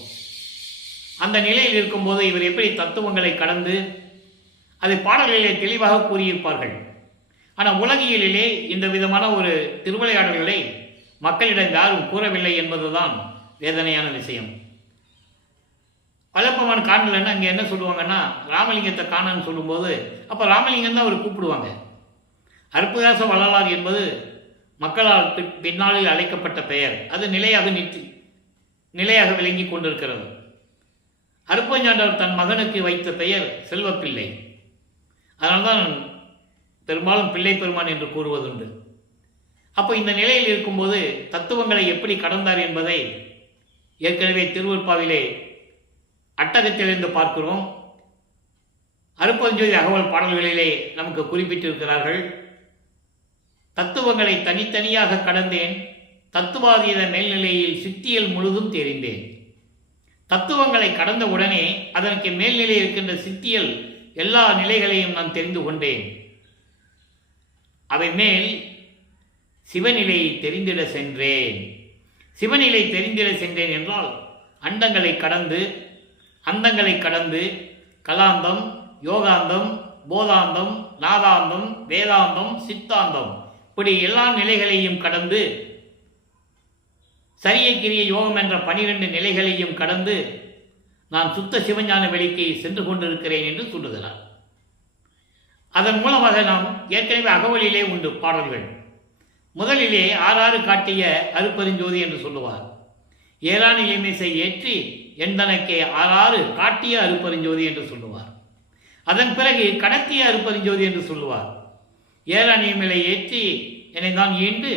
அந்த நிலையில் இருக்கும்போது இவர் எப்படி தத்துவங்களை கடந்து அதை பாடல்களிலே தெளிவாக கூறியிருப்பார்கள். ஆனால் உலகியலிலே இந்த விதமான ஒரு திருவிளையாடல்களை மக்களிடம் யாரும் கூறவில்லை என்பதுதான் வேதனையான விஷயம். வல்லப்பமான் காணலன்னு அங்கே என்ன சொல்லுவாங்கன்னா, ராமலிங்கத்தை காணன்னு சொல்லும்போது அப்போ ராமலிங்கம் தான் அவர் கூப்பிடுவாங்க. அற்புதாச வள்ளலார் என்பது மக்களால் பின்னாளில் அழைக்கப்பட்ட பெயர். அது நிலையாக விளங்கி கொண்டிருக்கிறது. அருப்பஞ்சாண்டவர் தன் மகனுக்கு வைத்த பெயர் செல்வப்பிள்ளை. அதனால்தான் பெரும்பாலும் பிள்ளை பெருமான் என்று கூறுவதுண்டு. அப்போ இந்த நிலையில் இருக்கும்போது தத்துவங்களை எப்படி கடந்தார் என்பதை ஏற்கனவே திருவருட்பாவிலே அட்டகத்திலிருந்து பார்க்கிறோம். அருப்பஞ்சோதி அகவல் பாடல்களிலே நமக்கு குறிப்பிட்டிருக்கிறார்கள். தத்துவங்களை தனித்தனியாக கடந்தேன், தத்துவாதீத மேல்நிலையில் சித்தியல் முழுதும் தெரிந்தேன். தத்துவங்களை கடந்த உடனே அதற்கு மேல்நிலை இருக்கின்ற சித்தியல் எல்லா நிலைகளையும் நான் தெரிந்து கொண்டேன். அவை மேல் சிவநிலையை தெரிந்திட சென்றேன். சிவநிலை தெரிந்திட சென்றேன் என்றால் அண்டங்களை கடந்து, அந்தங்களை கடந்து, கலாந்தம், யோகாந்தம், போதாந்தம், நாதாந்தம், வேதாந்தம், சித்தாந்தம், இப்படி எல்லா நிலைகளையும் கடந்து, சரியக்கிரிய யோகம் என்ற 12 நிலைகளையும் கடந்து நான் சுத்த சிவஞான வெளிக்கு சென்று கொண்டிருக்கிறேன் என்று சொல்லுகிறார். அதன் மூலமாக நாம் ஏற்கனவே அகவலிலே உண்டு பாடல்கள். முதலிலே 6 காட்டிய அருப்பெருஞ்சோதி என்று சொல்லுவார். ஏறான் இளமிசை ஏற்றி எந்தனக்கே 6 காட்டிய அருப்பெருஞ்சோதி என்று சொல்லுவார். அதன் பிறகு கடத்திய அருப்பெருஞ்சோதி என்று சொல்லுவார். ஏறான் இளமிலை ஏற்றி என்னை தான் ஈண்டு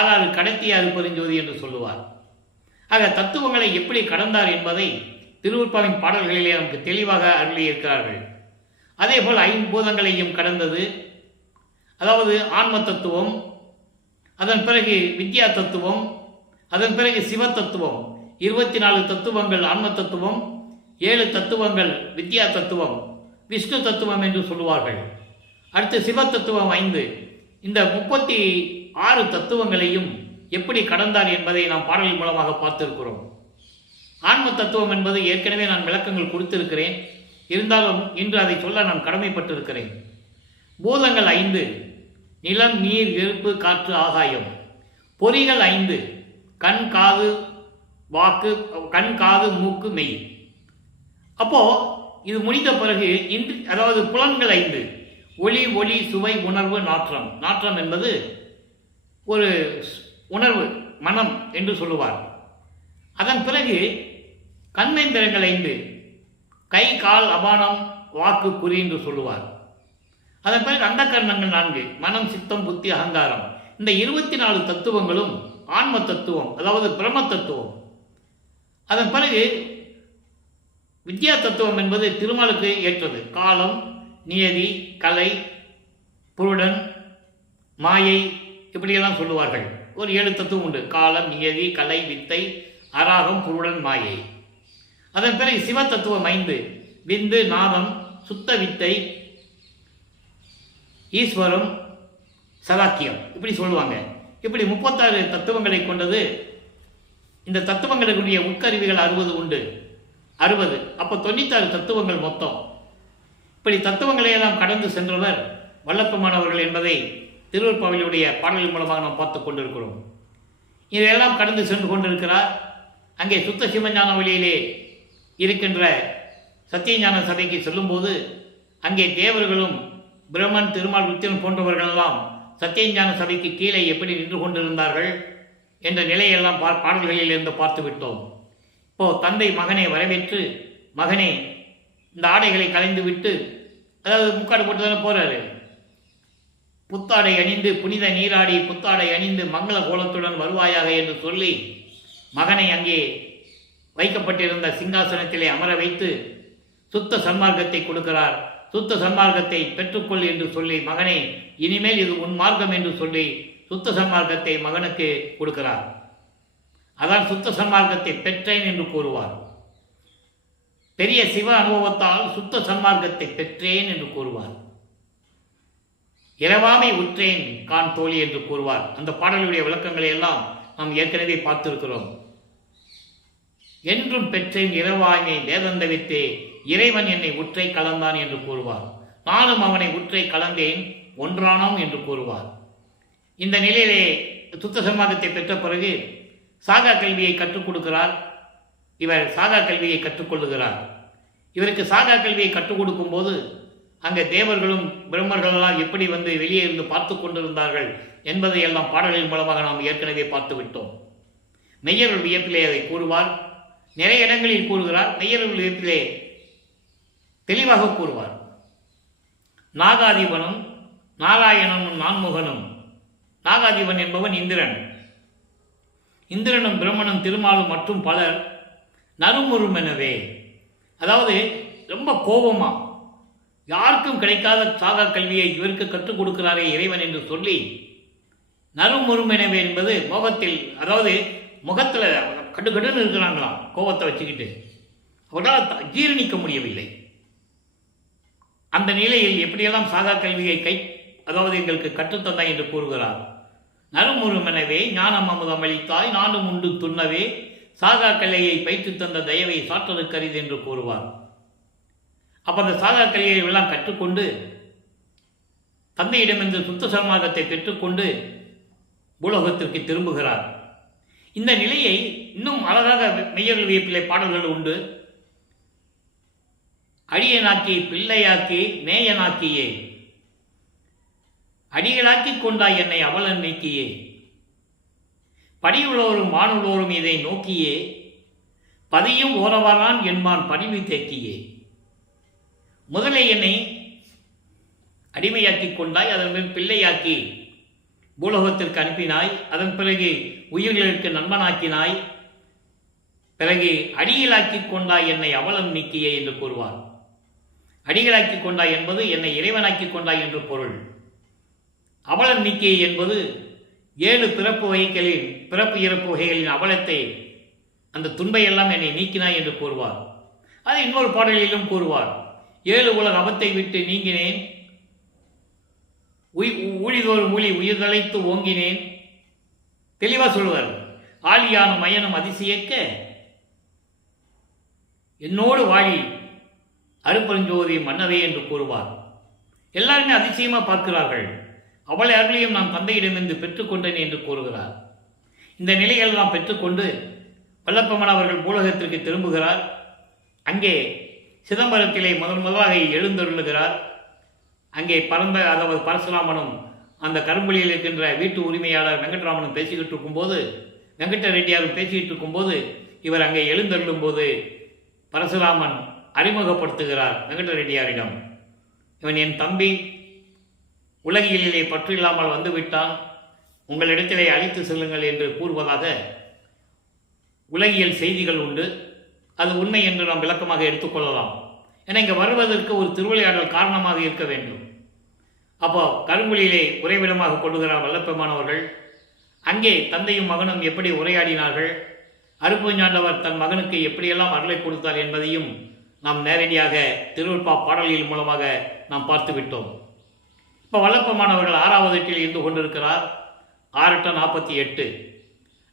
6 கடத்திய அருப்பெருஞ்சோதி என்று சொல்லுவார். ஆக தத்துவங்களை எப்படி கடந்தார் என்பதை திருவருட்பாவின் பாடல்களிலே நமக்கு தெளிவாக அருளியிருக்கிறார்கள். அதேபோல் 5 பூதங்களையும் கடந்தது. அதாவது ஆன்ம தத்துவம், அதன் பிறகு வித்யா தத்துவம், அதன் பிறகு சிவ தத்துவம், 24 தத்துவங்கள் ஆன்ம தத்துவம், 7 தத்துவங்கள் வித்யா தத்துவம், விஷ்ணு தத்துவம் என்று சொல்லுவார்கள். அடுத்து சிவ தத்துவம் 5. இந்த 36 தத்துவங்களையும் எப்படி கடந்தார் என்பதை நாம் பாடலின் மூலமாக பார்த்திருக்கிறோம். ஆன்ம தத்துவம் என்பது ஏற்கனவே நான் விளக்கங்கள் கொடுத்திருக்கிறேன். இருந்தாலும் இன்று அதை சொல்ல நான் கடமைப்பட்டிருக்கிறேன். பூதங்கள் 5, நிலம், நீர், நெருப்பு, காற்று, ஆகாயம். பொறிகள் 5: கண், காது, வாக்கு, கண், காது, மூக்கு, மெய். அப்போ இது முடிந்த பிறகு அதாவது புலன்கள் 5: ஒளி, ஒளி, சுவை, உணர்வு, நாற்றம். நாற்றம் என்பது ஒரு உணர்வு, மனம் என்று சொல்லுவார். அதன் பிறகு கண்மேந்திரங்கள் 5: கை, கால், அபானம், வாக்கு, குறி என்று சொல்லுவார். அதன் பிறகு அந்த கரணங்கள் 4: மனம், சித்தம், புத்தி, அகங்காரம். இந்த 24 தத்துவங்களும் ஆன்ம தத்துவம், அதாவது பிரம்ம தத்துவம். அதன் பிறகு வித்யா தத்துவம் என்பது திருமாலுக்கு ஏற்றது. காலம், நியதி, கலை, புருடன், மாயை, இப்படியெல்லாம் சொல்லுவார்கள். ஒரு 7 தத்துவம் உண்டு: காலம், நியதி, கலை, வித்தை, அராகம், புருடன், மாயை. அதன் பிறகு சிவ தத்துவம் 5: விந்து, நாதம், சுத்த வித்தை, ஈஸ்வரம், சதாக்கியம், இப்படி சொல்லுவாங்க. இப்படி 36 தத்துவங்களை கொண்டது. இந்த தத்துவங்களுடைய உட்கருவிகள் 60 உண்டு. 60 அப்போ 96 தத்துவங்கள் மொத்தம். இப்படி தத்துவங்களை எல்லாம் கடந்து சென்றவர் வல்லப்பமானவர்கள் என்பதை திருவருட்பாவிலுடைய பாடலின் மூலமாக நாம் பார்த்து கொண்டிருக்கிறோம். இதையெல்லாம் கடந்து சென்று கொண்டிருக்கிறார். அங்கே சுத்த சிவஞான வழியிலே இருக்கின்ற சத்தியஞான சபைக்கு செல்லும்போது அங்கே தேவர்களும் பிரம்மன், திருமால், ருத்திரன் போன்றவர்களெல்லாம் சத்தியஞான சபைக்கு கீழே எப்படி நின்று கொண்டிருந்தார்கள் என்ற நிலையெல்லாம் பாடல்களில் இருந்து பார்த்து விட்டோம். இப்போ தந்தை மகனை வரவேற்று, மகனே இந்த ஆடைகளை கலைந்து விட்டு, அதாவது முக்காடு போட்டு தானே போறாரு, புத்தாடை அணிந்து புனித நீராடி புத்தாடை அணிந்து மங்கள கோலத்துடன் வருவாயாக என்று சொல்லி மகனை அங்கே வைக்கப்பட்டிருந்த சிங்காசனத்திலே அமர வைத்து சுத்த சன்மார்க்கத்தை கொடுக்கிறார். சுத்த சன்மார்க்கத்தை பெற்றுக்கொள் என்று சொல்லி மகனை, இனிமேல் இது உன் மார்க்கம் என்று சொல்லி சுத்த சன்மார்க்கத்தை மகனுக்கு கொடுக்கிறார். அதான் சுத்த சன்மார்க்கத்தை பெற்றேன் என்று கூறுவார். பெரிய சிவ அனுபவத்தால் சுத்த சன்மார்க்கத்தை பெற்றேன் என்று கூறுவார். இரவாமை உற்றேன் கான் தோழி என்று கூறுவார். அந்த பாடலுடைய விளக்கங்களை எல்லாம் நாம் ஏற்கனவே பார்த்திருக்கிறோம். என்றும் பெற்றேன் இரவாய்மை வேதந்தவித்தே இறைவன் என்னை உற்றை கலந்தான் என்று கூறுவார். நானும் அவனை உற்றை கலந்தேன் ஒன்றானோம் என்று கூறுவார். இந்த நிலையிலே சுத்த சன்மார்க்கத்தை பெற்ற பிறகு சாகா கல்வியை கற்றுக் கொடுக்கிறார். இவர் சாகா கல்வியை கற்றுக்கொள்ளுகிறார். இவருக்கு சாகா கல்வியை கற்றுக் கொடுக்கும் போது அங்கே தேவர்களும் பிரம்மர்களெல்லாம் எப்படி வந்து வெளியே இருந்து பார்த்து கொண்டிருந்தார்கள் என்பதை எல்லாம் பாடலின் மூலமாக நாம் ஏற்கனவே பார்த்து விட்டோம். மெய்யருள் வியப்பிலே அதை கூறுவார். நிறைய இடங்களில் கூறுகிறார். மெய்யருள் வியப்பிலே தெளிவாக கூறுவார். நாகாதிபனும் நாராயணனும் நான்முகனும். நாகாதிபன் என்பவன் இந்திரன். இந்திரனும் பிரம்மனும் திருமாலும் மற்றும் பலர் நறுமுறுமெனவே, அதாவது ரொம்ப கோபமா, யாருக்கும் கிடைக்காத சாகா கல்வியை இவருக்கு கற்றுக் கொடுக்கிறாரே இறைவன் என்று சொல்லி நறுமுறுமெனவே என்பது மோகத்தில், அதாவது முகத்தில் கடுகடுன்னு இருக்கிறாங்களாம் கோபத்தை வச்சுக்கிட்டு. அவர்களால் ஜீரணிக்க முடியவில்லை. அந்த நிலையில் எப்படியெல்லாம் சாகா கல்வியை அதாவது எங்களுக்கு கற்றுத்தந்தாய் என்று கூறுகிறார். நறுமுறுமெனவே ஞானம் அமுதம் அளித்தாய் நானும் உண்டு துண்ணவே சாகா கல்லையை பயிற்று தந்த தயவை சாற்றுவதற்கு அரிது என்று கூறுவார். அப்போ அந்த சாகா கல்வியை எல்லாம் கற்றுக்கொண்டு தந்தையிடமிருந்து சுத்த சன்மார்க்கத்தை பெற்றுக்கொண்டு பூலோகத்திற்கு திரும்புகிறார். இந்த நிலையை இன்னும் அழகாக மெய்யருள் வியப்பிலே பாடல்கள் உண்டு. அடியனாக்கி பிள்ளையாக்கி நேயனாக்கியே அடிகளாக்கி கொண்டாய் என்னை அவலன் நீக்கியே படியுள்ளோரும் வானுள்ளோரும் இதை நோக்கியே பதியும் ஓரவரான் என்பான் படிவு தேக்கியே. முதலை என்னை அடிமையாக்கி கொண்டாய், அதன் பின் பிள்ளையாக்கி பூலோகத்திற்கு அனுப்பினாய், அதன் பிறகு உயிர்களுக்கு நண்பனாக்கினாய், பிறகு அடிகளாக்கி கொண்டாய் என்னை அவலம் நீக்கியே என்று கூறுவார். அடிகளாக்கி கொண்டாய் என்பது என்னை இறைவனாக்கி கொண்டாய் என்று பொருள். அவலம் நீக்கியே என்பது 7 பிறப்பு வகைகளின் பிறப்பு இறப்பு வகைகளின் அவலத்தை, அந்த துன்பையெல்லாம் என்னை நீக்கினாய் என்று கூறுவார். அது இன்னொரு பாடலிலும் கூறுவார். 7 உலக அவத்தை விட்டு நீங்கினேன், ஊழிதோறும் ஊழி உயிர்தழைத்து ஓங்கினேன். தெளிவாக சொல்லுவார். ஆழியானும் மயனும் அதிசயக்க என்னோடு வாழி அருப்பெருஞ்சோதி மன்னவே என்று கூறுவார். எல்லாருமே அதிசயமாக பார்க்கிறார்கள். அவளை அருளையும் நான் தந்தையிடமிருந்து பெற்றுக்கொண்டேன் என்று கூறுகிறார். இந்த நிலைகள் எல்லாம் பெற்றுக்கொண்டு வல்லப்பெருமான் அவர்கள் பூலகத்திற்கு திரும்புகிறார். அங்கே சிதம்பரத்திலே முதலாக எழுந்தருளுகிறார். அங்கே அதாவது பரசுராமனும் அந்த கரும்புலியில் இருக்கின்ற வீட்டு உரிமையாளர் வெங்கட்ராமனும் பேசிக்கிட்டு இருக்கும்போது, வெங்கட்ட ரெட்டியாரும் பேசிக்கிட்டு இருக்கும்போது, இவர் அங்கே எழுந்தருளும் போது பரசுராமன் அறிமுகப்படுத்துகிறார் வெங்கட்ட ரெட்டியாரிடம், இவன் என் தம்பி, உலகியலிலே பற்று இல்லாமல் வந்துவிட்டான், உங்களிடத்திலே அழைத்து செல்லுங்கள் என்று கூறுவதாக உலகியல் செய்திகள் உண்டு. அது உண்மை என்று நாம் விளக்கமாக எடுத்துக்கொள்ளலாம். ஏன்னா இங்கே வருவதற்கு ஒரு திருவிளையாடல் காரணமாக இருக்க வேண்டும். அப்போ கருங்குழியிலே உறைவிடமாக கொள்ளுகிறார் வல்லப்பெருமான் அவர்கள். அங்கே தந்தையும் மகனும் எப்படி உரையாடினார்கள், அருட்பெருஞ்சாண்டவர் தன் மகனுக்கு எப்படியெல்லாம் அருளை கொடுத்தார் என்பதையும் நாம் நேரடியாக திருவருட்பா பாடல்கள் மூலமாக நாம் பார்த்து விட்டோம். இப்போ வல்லப்பெருமான் அவர்கள் 6வது எட்டில் இருந்து கொண்டிருக்கிறார். 6-48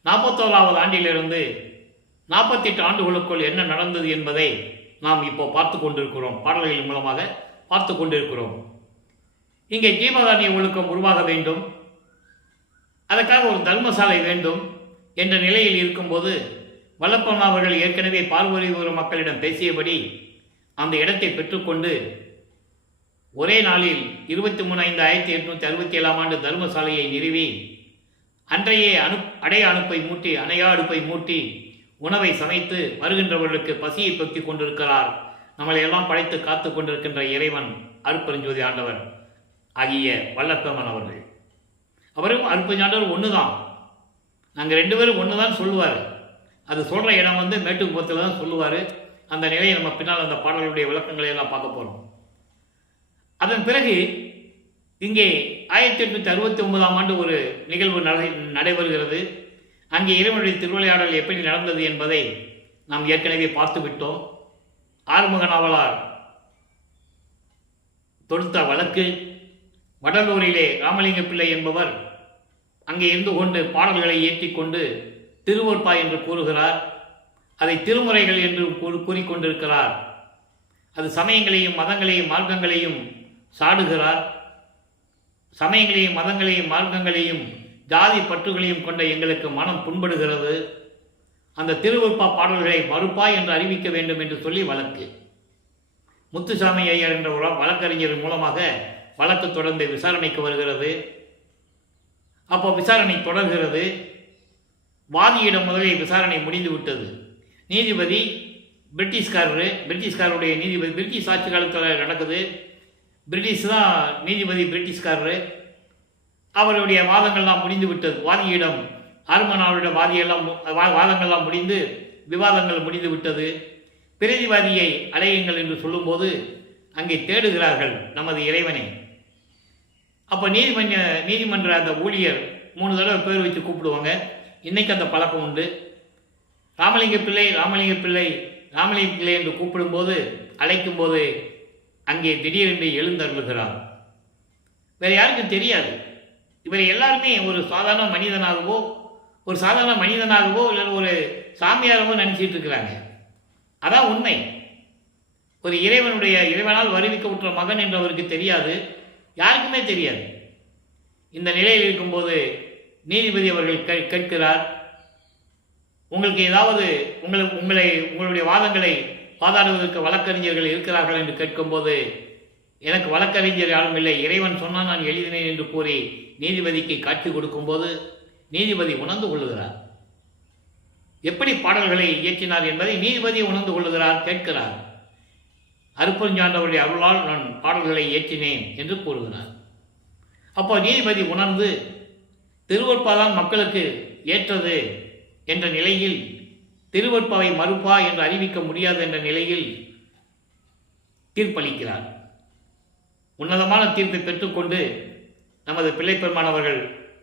41வது ஆண்டிலிருந்து 48 ஆண்டுகளுக்குள் என்ன நடந்தது என்பதை நாம் இப்போ பார்த்து கொண்டிருக்கிறோம், பாடல்கள் மூலமாக பார்த்து கொண்டிருக்கிறோம். இங்கே ஜீவகாருண்ய ஒழுக்கம் உருவாக வேண்டும், அதற்காக ஒரு தர்மசாலை வேண்டும் என்ற நிலையில் இருக்கும்போது வல்லப்பெருமான் அவர்கள் ஏற்கனவே பார்வதிபுர மக்களிடம் பேசியபடி அந்த இடத்தை பெற்றுக்கொண்டு ஒரே நாளில் 23/5/1867 ஆண்டு தர்மசாலையை நிறுவி அன்றையே அணையா அடுப்பை மூட்டி உணவை சமைத்து வருகின்றவர்களுக்கு பசியை பொத்தி கொண்டிருக்கிறார். நம்மளை எல்லாம் படைத்து காத்து கொண்டிருக்கின்ற இறைவன் அருட்பெருஞ்சோதி ஆண்டவர் ஆகிய வல்லப்பெருமான் அவர்கள். அவரும் அருட்பெருஞ்சாண்டவர் ஒன்று தான், நாங்கள் 2 பேரும் ஒன்று தான் சொல்லுவார். அது சொல்கிற இடம் மேட்டுக்குப்பத்தில் தான் சொல்லுவார். அந்த நிலையை நம்ம பின்னால் அந்த பாடல்களுடைய விளக்கங்களை எல்லாம் பார்க்க போகிறோம். அதன் பிறகு இங்கே 1869 ஆண்டு ஒரு நிகழ்வு நடைபெறுகிறது. அங்கே இறைவனுடைய திருவிளையாடல் எப்படி நடந்தது என்பதை நாம் ஏற்கனவே பார்த்து விட்டோம். ஆறுமுக நாவலார் தொடுத்த வழக்கு, வடலூரிலே ராமலிங்க பிள்ளை என்பவர் அங்கே இருந்து கொண்டு பாடல்களை ஏற்றிக்கொண்டு திருவொற்பா என்று கூறுகிறார். அதை திருமுறைகள் என்று கூறிக்கொண்டிருக்கிறார். அது சமயங்களையும் மதங்களையும் மார்க்கங்களையும் சாடுகிறார். சமயங்களையும் மதங்களையும் மார்க்கங்களையும் ஜாதி பற்றுகளையும் கொண்ட எங்களுக்கு மனம் புண்படுகிறது, அந்த திருவொற்பா பாடல்களை மறுப்பா என்று அறிவிக்க வேண்டும் என்று சொல்லி வழக்கு. முத்துசாமி ஐயர் என்ற ஒரு வழக்கறிஞர் மூலமாக வழக்கு தொடர்ந்து விசாரணைக்கு வருகிறது. அப்போ விசாரணை தொடர்கிறது. வாதியிடம் முதலில் விசாரணை முடிந்து விட்டது. நீதிபதி பிரிட்டிஷ்காரருடைய நீதிபதி, பிரிட்டிஷ் ஆட்சி காலத்தில் நடக்குது. பிரிட்டிஷ் தான் நீதிபதி, பிரிட்டிஷ்காரரு. அவருடைய வாதங்கள்லாம் முடிந்து விட்டது. வாதியிடம் ஆறுமனாவுடைய வாதங்கள்லாம் முடிந்து விவாதங்கள் முடிந்து விட்டது. பிரதிவாதியை அடையுங்கள் என்று சொல்லும்போது அங்கே தேடுகிறார்கள் நமது இறைவனை. அப்போ நீதிமன்ற அந்த ஊழியர் 3 தடவை பேர் வச்சு கூப்பிடுவாங்க. இன்னைக்கு அந்த பழக்கம் உண்டு. ராமலிங்க பிள்ளை என்று கூப்பிடும்போது, அழைக்கும்போது அங்கே திடீரென்று எழுந்தருளுகிறார். வேறு யாருக்கும் தெரியாது. இவர் எல்லாருமே ஒரு சாதாரண மனிதனாகவோ இல்லை ஒரு சாமியாரவோ நினச்சிட்டு இருக்கிறாங்க. அதான் உண்மை. ஒரு இறைவனால் வருவிக்கப்பட்ட மகன் என்று அவருக்கு தெரியாது, யாருக்குமே தெரியாது. இந்த நிலையில் இருக்கும்போது நீதிபதி அவர்கள் கேட்கிறார், உங்களுக்கு ஏதாவது உங்களுடைய வாதங்களை வாதாடுவதற்கு வழக்கறிஞர்கள் இருக்கிறார்கள் என்று கேட்கும்போது, எனக்கு வழக்கறிஞர் யாரும் இல்லை, இறைவன் சொன்னால் நான் எழுதினேன் என்று கூறி நீதிபதிக்கு காட்சி கொடுக்கும்போது நீதிபதி உணர்ந்து கொள்ளுகிறார். எப்படி பாடல்களை இயற்றினார் என்பதை நீதிபதி உணர்ந்து கொள்ளுகிறார், கேட்கிறார். அருட்பெருஞ்சாண்டவருடைய அருளால் நான் பாடல்களை இயற்றினேன் என்று கூறுகிறார். அப்போ நீதிபதி உணர்ந்து திருவொற்பாதான் மக்களுக்கு ஏற்றது என்ற நிலையில், திருவொற்பாவை மறுப்பா என்று அறிவிக்க முடியாது என்ற நிலையில் தீர்ப்பளிக்கிறார். உன்னதமான தீர்ப்பை பெற்றுக்கொண்டு நமது பிள்ளைப்பெருமான் அவர்கள்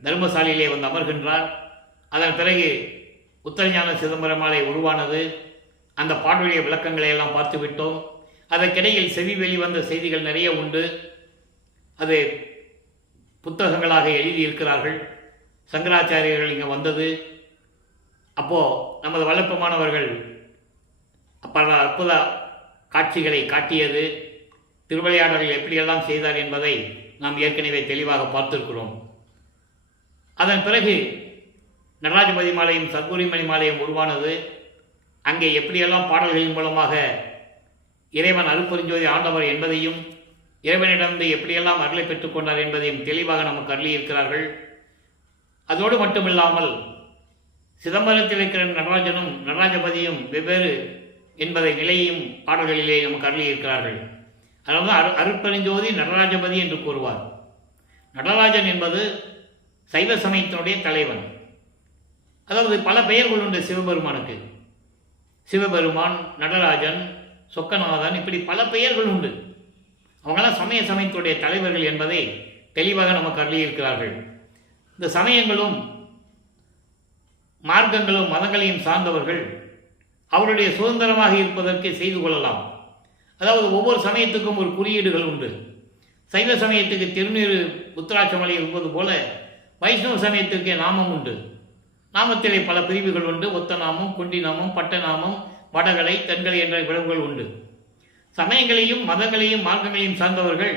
தர்மசாலையிலே வந்து அமர்கின்றார். அதன் பிறகு உத்தரஞான சிதம்பரமாலை உருவானது. அந்த பாடலுடைய விளக்கங்களை எல்லாம் பார்த்து விட்டோம். அதற்கிடையில் செவி வெளிவந்த செய்திகள் நிறைய உண்டு. அது புத்தகங்களாக எழுதியிருக்கிறார்கள். சங்கராச்சாரியர்கள் இங்கே வந்தது. அப்போது நமது வல்லப்பெருமானவர்கள் பல அற்புத காட்சிகளை காட்டியது, திருவிளையாடல்கள் எப்படியெல்லாம் செய்தார் என்பதை நாம் ஏற்கனவே தெளிவாக பார்த்திருக்கிறோம். அதன் பிறகு நடராஜபதி மாலையும் சத்குருமணி மாலையும் உருவானது. அங்கே எப்படியெல்லாம் பாடல்களின் மூலமாக இறைவன் அருட்பெருஞ்சோதி ஆண்டவர் என்பதையும் இறைவனிடமிருந்து எப்படியெல்லாம் அருளை பெற்றுக்கொண்டார் என்பதையும் தெளிவாக நமக்கு அருளியிருக்கிறார்கள். அதோடு மட்டுமில்லாமல் சிதம்பரத்தில் இருக்கிற நடராஜனும் நடராஜபதியும் வெவ்வேறு என்பதை நிலையையும் பாடல்களிலே நமக்கு அருளியிருக்கிறார்கள். அதாவது அருட்பெருஞ்சோதி நடராஜபதி என்று கூறுவார். நடராஜன் என்பது சைவ சமயத்தினுடைய தலைவன். அதாவது பல பெயர்கள் உண்டு சிவபெருமானுக்கு. சிவபெருமான், நடராஜன், சொக்கநாதன், இப்படி பல பெயர்கள் உண்டு. அவங்களாம் சமயத்தினுடைய தலைவர்கள் என்பதை தெளிவாக நமக்கு அருளியிருக்கிறார்கள். இந்த சமயங்களும் மார்க்கங்களும் மதங்களையும் சார்ந்தவர்கள் அவருடைய சுதந்திரமாக இருப்பதற்கு செய்து கொள்ளலாம். அதாவது ஒவ்வொரு சமயத்துக்கும் ஒரு குறியீடுகள் உண்டு. சைவ சமயத்துக்கு திருநீறு உத்தராட்சமலை இருப்பது போல வைஷ்ணவ சமயத்திற்கு நாமம் உண்டு. நாமத்திலே பல பிரிவுகள் உண்டு. ஒத்த நாமம், குண்டி நாமம், பட்ட நாமம், வடகலை, தென்கலை என்ற விளவுகள் உண்டு. சமயங்களையும் மதங்களையும் மார்க்கங்களையும் சார்ந்தவர்கள்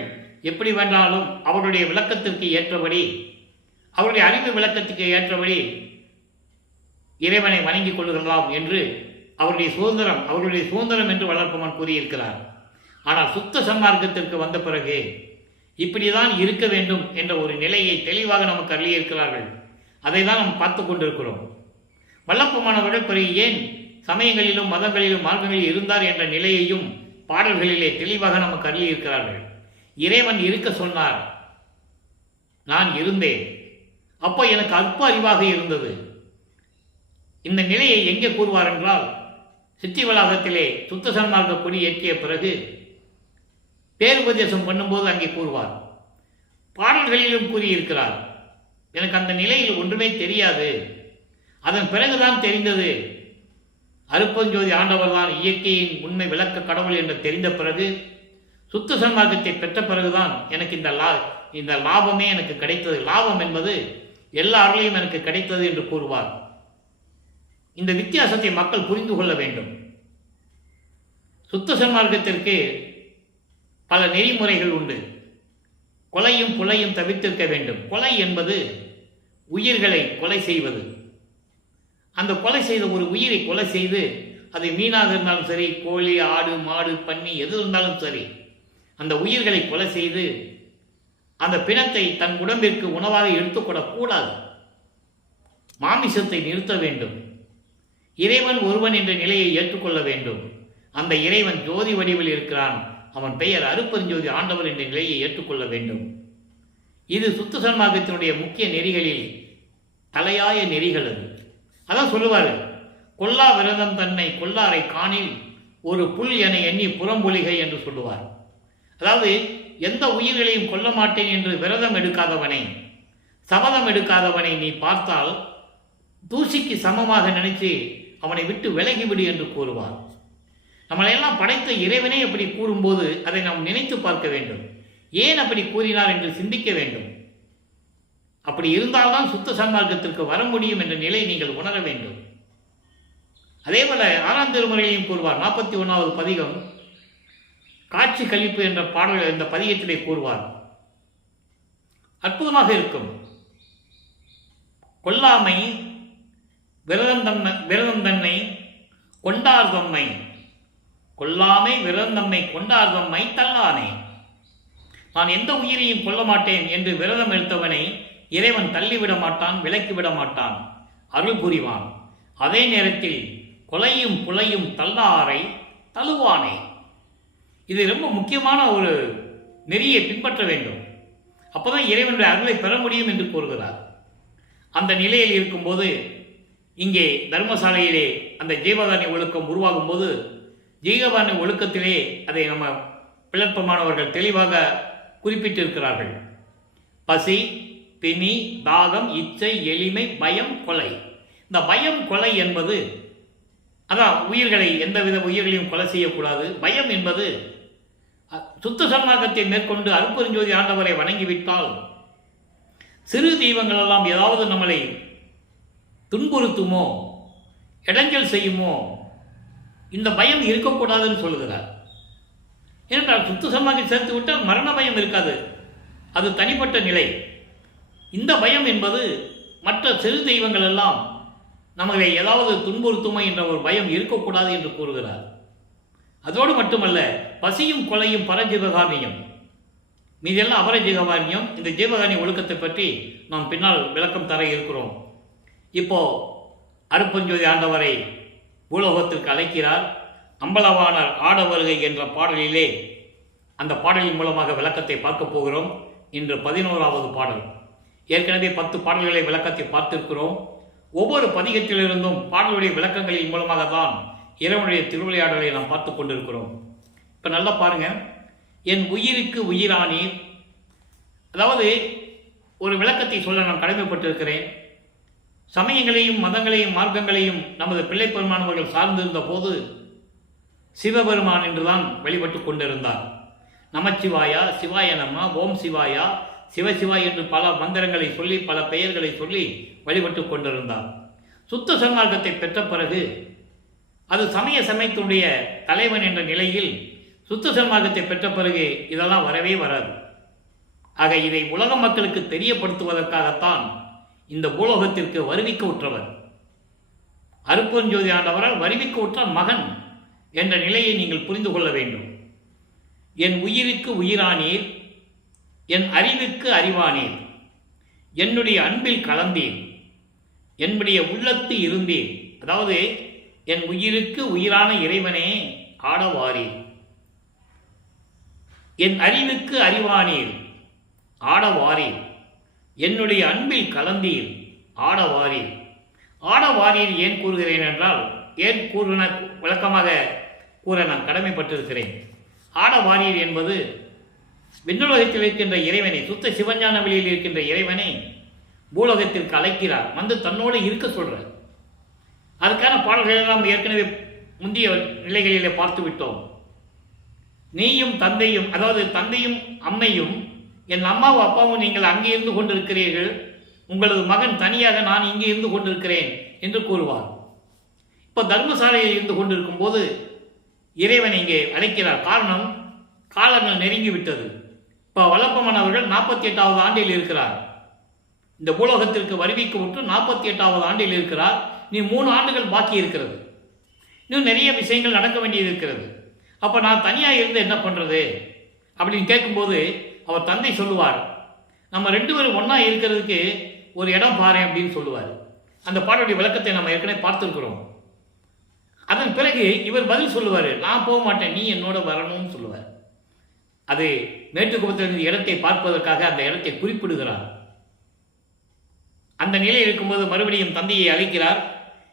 எப்படி வேண்டாலும் அவருடைய விளக்கத்திற்கு ஏற்றபடி, அவருடைய அறிவு விளக்கத்துக்கு ஏற்றபடி இறைவனை வணங்கிக் கொள்ளுகிறலாம் என்று அவருடைய சுதந்திரம் என்று வளர்ப்பவன் கூறியிருக்கிறார். ஆனால் சுத்த சன்மார்க்கத்திற்கு வந்த பிறகு இப்படிதான் இருக்க வேண்டும் என்ற ஒரு நிலையை தெளிவாக நமக்கு அருளியிருக்கிறார்கள். அதை தான் நாம் பார்த்து கொண்டிருக்கிறோம். வல்லப்பமானவர்கள் பிறகு ஏன் சமயங்களிலும் மதங்களிலும் மார்க்கங்களில் இருந்தார் என்ற நிலையையும் பாடல்களிலே தெளிவாக நமக்கு அருளியிருக்கிறார்கள். இறைவன் இருக்க சொன்னார், நான் இருந்தேன். அப்போ எனக்கு அல்ப அறிவாக இருந்தது. இந்த நிலையை எங்கே கூறுவார் என்றால், சித்தி வளாகத்திலே சுத்த சன்மார்க்க கொடி ஏற்றிய பிறகு பேருபதேசம் பண்ணும்போது அங்கே கூறுவார். பாடல்களிலும் கூறியிருக்கிறார், எனக்கு அந்த நிலையில் ஒன்றுமே தெரியாது. அதன் பிறகுதான் தெரிந்தது அருட்பெருஞ்சோதி ஆண்டவர் தான் இயற்கையின் உண்மை விளக்க கடவுள் என்று தெரிந்த பிறகு, சுத்த சன்மார்க்கத்தை பெற்ற பிறகுதான் எனக்கு இந்த லாபமே எனக்கு கிடைத்தது. லாபம் என்பது எல்லா அருளையும் எனக்கு கிடைத்தது என்று கூறுவார். இந்த வித்தியாசத்தை மக்கள் புரிந்து கொள்ள வேண்டும். சுத்த சன்மார்க்கத்திற்கு பல நெறிமுறைகள் உண்டு. கொலையும் புலையும் தவிர்த்திருக்க வேண்டும். கொலை என்பது உயிர்களை கொலை செய்வது. அந்த கொலை செய்த ஒரு உயிரை கொலை செய்து, அது மீனாக இருந்தாலும் சரி, கோழி, ஆடு, மாடு, பன்னி எது இருந்தாலும் சரி, அந்த உயிர்களை கொலை செய்து அந்த பிணத்தை தன் உடம்பிற்கு உணவாக எடுத்துக்கொள்ளக்கூடாது. மாமிசத்தை நிறுத்த வேண்டும். இறைவன் ஒருவன் என்ற நிலையை ஏற்றுக்கொள்ள வேண்டும். அந்த இறைவன் ஜோதி வடிவில் இருக்கிறான். அவன் பெயர் அருட்பெருஞ்சோதி ஆண்டவர் என்ற நிலையை ஏற்றுக்கொள்ள வேண்டும். இது சுத்த சன்மார்க்கத்தினுடைய முக்கிய நெறிகளில் தலையாய நெறிகள். அது அதான் சொல்லுவார், கொல்லா விரதம் தன்னை கொல்லாரை காணில் ஒரு புல் என எண்ணி புறம்பொலிகை என்று சொல்லுவார். அதாவது எந்த உயிர்களையும் கொல்ல மாட்டேன் என்று விரதம் எடுக்காதவனை, சபதம் எடுக்காதவனை நீ பார்த்தால் தூசிக்கு சமமாக நினைத்து அவனை விட்டு விலகிவிடு என்று கூறுவார். நம்மளையெல்லாம் படைத்த இறைவனே அப்படி கூறும்போது அதை நாம் நினைத்து பார்க்க வேண்டும். ஏன் அப்படி கூறினார் என்று சிந்திக்க வேண்டும். அப்படி இருந்தால்தான் சுத்த சன்மார்க்கத்திற்கு வர முடியும் என்ற நிலை நீங்கள் உணர வேண்டும். அதே போல 6ஆம் திருமுறையையும் கூறுவார். 41வது பதிகம் காட்சி கழிப்பு என்ற பாடல் இந்த பதிகத்திலே கூறுவார். அற்புதமாக இருக்கும். கொல்லாமை விரதம் தன்னை கொண்டார் தம்மை, கொல்லாமை விரதம் தம்மை கொண்டார் தம்மை தள்ளானே. நான் எந்த உயிரையும் கொல்ல மாட்டேன் என்று விரதம் எடுத்தவனை இறைவன் தள்ளிவிட மாட்டான், விலக்கிவிட மாட்டான், அருள் புரிவான். அதே நேரத்தில் கொலையும் புலையும் தள்ளாரை தழுவானே. இது ரொம்ப முக்கியமான ஒரு நெறியை பின்பற்ற வேண்டும். அப்போதான் இறைவனுடைய அருளை பெற முடியும் என்று கூறுகிறார். அந்த நிலையில் இருக்கும்போது இங்கே தர்மசாலையிலே அந்த ஜீவகாரணி ஒழுக்கம் உருவாகும் போது, ஜீவகாரணி ஒழுக்கத்திலே அதை நம்ம பிளப்பமானவர்கள் தெளிவாக குறிப்பிட்டிருக்கிறார்கள். பசி, பிணி, தாகம், இச்சை, எளிமை, பயம், கொலை. இந்த பயம், கொலை என்பது அதான் உயிர்களை, எந்தவித உயிர்களையும் கொலை செய்யக்கூடாது. பயம் என்பது சுத்த சன்மார்க்கத்தை மேற்கொண்டு அருட்பெருஞ்சோதி ஆண்டவரை வணங்கிவிட்டால் சிறு தெய்வங்களெல்லாம் ஏதாவது நம்மளை துன்புறுத்துமோ, இடைஞ்சல் செய்யுமோ, இந்த பயம் இருக்கக்கூடாதுன்னு சொல்லுகிறார். ஏனென்றால் சுத்த சன்மார்க்கம் சேர்த்து விட்டால் மரண பயம் இருக்காது. அது தனிப்பட்ட நிலை. இந்த பயம் என்பது மற்ற சிறு தெய்வங்கள் எல்லாம் நம்மளை ஏதாவது துன்புறுத்துமோ என்ற ஒரு பயம் இருக்கக்கூடாது என்று கூறுகிறார். அதோடு மட்டுமல்ல, பசியும் கொலையும் பரஜீவகாரணியம், மீதெல்லாம் அபரஜீவகாரணியம். இந்த ஜீவகாரணி ஒழுக்கத்தை பற்றி நாம் பின்னால் விளக்கம் தர இருக்கிறோம். இப்போ அருட்பெருஞ்சோதி ஆண்டவரை பூலோகத்திற்கு அழைக்கிறார். அம்பலவாணர் ஆட வருகை என்ற பாடலிலே அந்த பாடலின் மூலமாக விளக்கத்தை பார்க்க போகிறோம். இன்று 11வது பாடல். ஏற்கனவே 10 பாடல்களை விளக்கத்தை பார்த்திருக்கிறோம். ஒவ்வொரு பதிகத்திலிருந்தும் பாடலுடைய விளக்கங்களின் மூலமாக தான் இறைவனுடைய திருவிளையாடலை நாம் பார்த்து கொண்டிருக்கிறோம். இப்போ நல்லா பாருங்க. என் உயிருக்கு உயிரானீர், அதாவது ஒரு விளக்கத்தை சொல்ல நான் கடமைப்பட்டிருக்கிறேன். சமயங்களையும் மதங்களையும் மார்க்கங்களையும் நமது பிள்ளை பெருமானவர்கள் சார்ந்திருந்த போது சிவபெருமான் என்றுதான் வழிபட்டு கொண்டிருந்தார். நமச்சிவாயா, சிவாய நம, ஓம் சிவாயா, சிவசிவா என்று பல மந்திரங்களை சொல்லி பல பெயர்களை சொல்லி வழிபட்டு கொண்டிருந்தார். சுத்த சன்மார்க்கத்தை பெற்ற பிறகு அது சமயத்தினுடைய தலைவன் என்ற நிலையில் சுத்த சன்மார்க்கத்தை பெற்ற பிறகு இதெல்லாம் வரவே வராது. ஆக இதை உலக மக்களுக்கு தெரியப்படுத்துவதற்காகத்தான் இந்த பூலோகத்திற்கு வருவிக்க உற்றவர். அருட்பெருஞ்சோதி ஆண்டவரால் வருவிக்க உற்ற மகன் என்ற நிலையை நீங்கள் புரிந்து கொள்ள வேண்டும். என் உயிருக்கு உயிரானீர், என் அறிவுக்கு அறிவானீர், என்னுடைய அன்பில் கலந்தீர், என்னுடைய உள்ளத்து இருந்தீர். அதாவது என் உயிருக்கு உயிரான இறைவனே ஆடவாரீர், என் அறிவுக்கு அறிவானீர் ஆடவாரீர், என்னுடைய அன்பில் கலந்தீர் ஆடவாரீர். ஆடவாரீர் ஏன் கூறுகிறேன் என்றால், ஏன் விளக்கமாக கூற நான் கடமைப்பட்டிருக்கிறேன். ஆடவாரீர் என்பது விண்ணுலகத்தில் இருக்கின்ற இறைவனை, சுத்த சிவஞான வெளியில் இருக்கின்ற இறைவனை பூலோகத்திற்கு அழைக்கிறார். வந்து தன்னோடு இருக்க சொல்றார். அதுக்கான பாடல்களை நாம் ஏற்கனவே முந்தைய நிலைகளிலே பார்த்து விட்டோம். நீயும் தந்தையும், அதாவது தந்தையும் அம்மையும், என் அம்மாவும் அப்பாவும் நீங்கள் அங்கே இருந்து கொண்டிருக்கிறீர்கள், உங்களது மகன் தனியாக நான் இங்கே இருந்து கொண்டிருக்கிறேன் என்று கூறுவார். இப்போ தர்மசாலையில் இருந்து கொண்டிருக்கும் போது இறைவன் இங்கே அழைக்கிறார். காரணம், காலங்கள் நெருங்கிவிட்டது. இப்போ வல்லப்பமன் அவர்கள் 48வது ஆண்டில் இருக்கிறார். இந்த பூலோகத்திற்கு வருவிக்க விட்டு 48வது ஆண்டில் இருக்கிறார். நீ 3 ஆண்டுகள் பாக்கி இருக்கிறது. இன்னும் நிறைய விஷயங்கள் நடக்க வேண்டியது இருக்கிறது. அப்போ நான் தனியாக இருந்து என்ன பண்ணுறது அப்படின்னு கேட்கும்போது அவர் தந்தை சொல்லுவார், நம்ம 2 பேரும் ஒன்றா இருக்கிறதுக்கு ஒரு இடம் பாரு அப்படின்னு சொல்லுவார். அந்த பாடலுடைய விளக்கத்தை நம்ம ஏற்கனவே பார்த்துருக்கிறோம். அதன் பிறகு இவர் பதில் சொல்லுவார், நான் போக மாட்டேன், நீ என்னோட வரணும்னு சொல்லுவார். அது மேட்டுக்குப்பத்திலிருந்து இடத்தை பார்ப்பதற்காக அந்த இடத்தை குறிப்பிடுகிறார். அந்த நிலை இருக்கும்போது மறுபடியும் தந்தையை அழைக்கிறார்.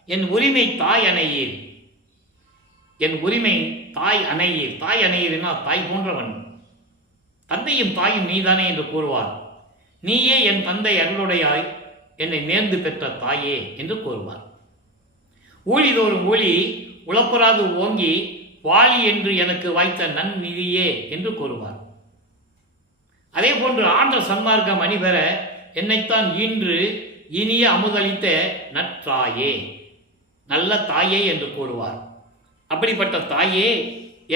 என் உரிமை தாய் அணையீர், என் உரிமை தாய் அணையீர். தாய் அணையீர்னா தாய் போன்றவன், தந்தையும் தாயும் நீதானே என்று கூறுவார். நீயே என் தந்தை அருளுடையாய், என்னை நேர்ந்து பெற்ற தாயே என்று கூறுவார். ஊழிதோறும் ஊழி உழப்பராது ஓங்கி வாலி என்று எனக்கு வாய்த்த நன்னிதியே என்று கூறுவார். அதே போன்று ஆன்ற சன்மார்க்கம் அணிபெற என்னைத்தான் ஈன்று இனிய அமுதளித்த நற்றாயே, நல்ல தாயே என்று கூறுவார். அப்படிப்பட்ட தாயே,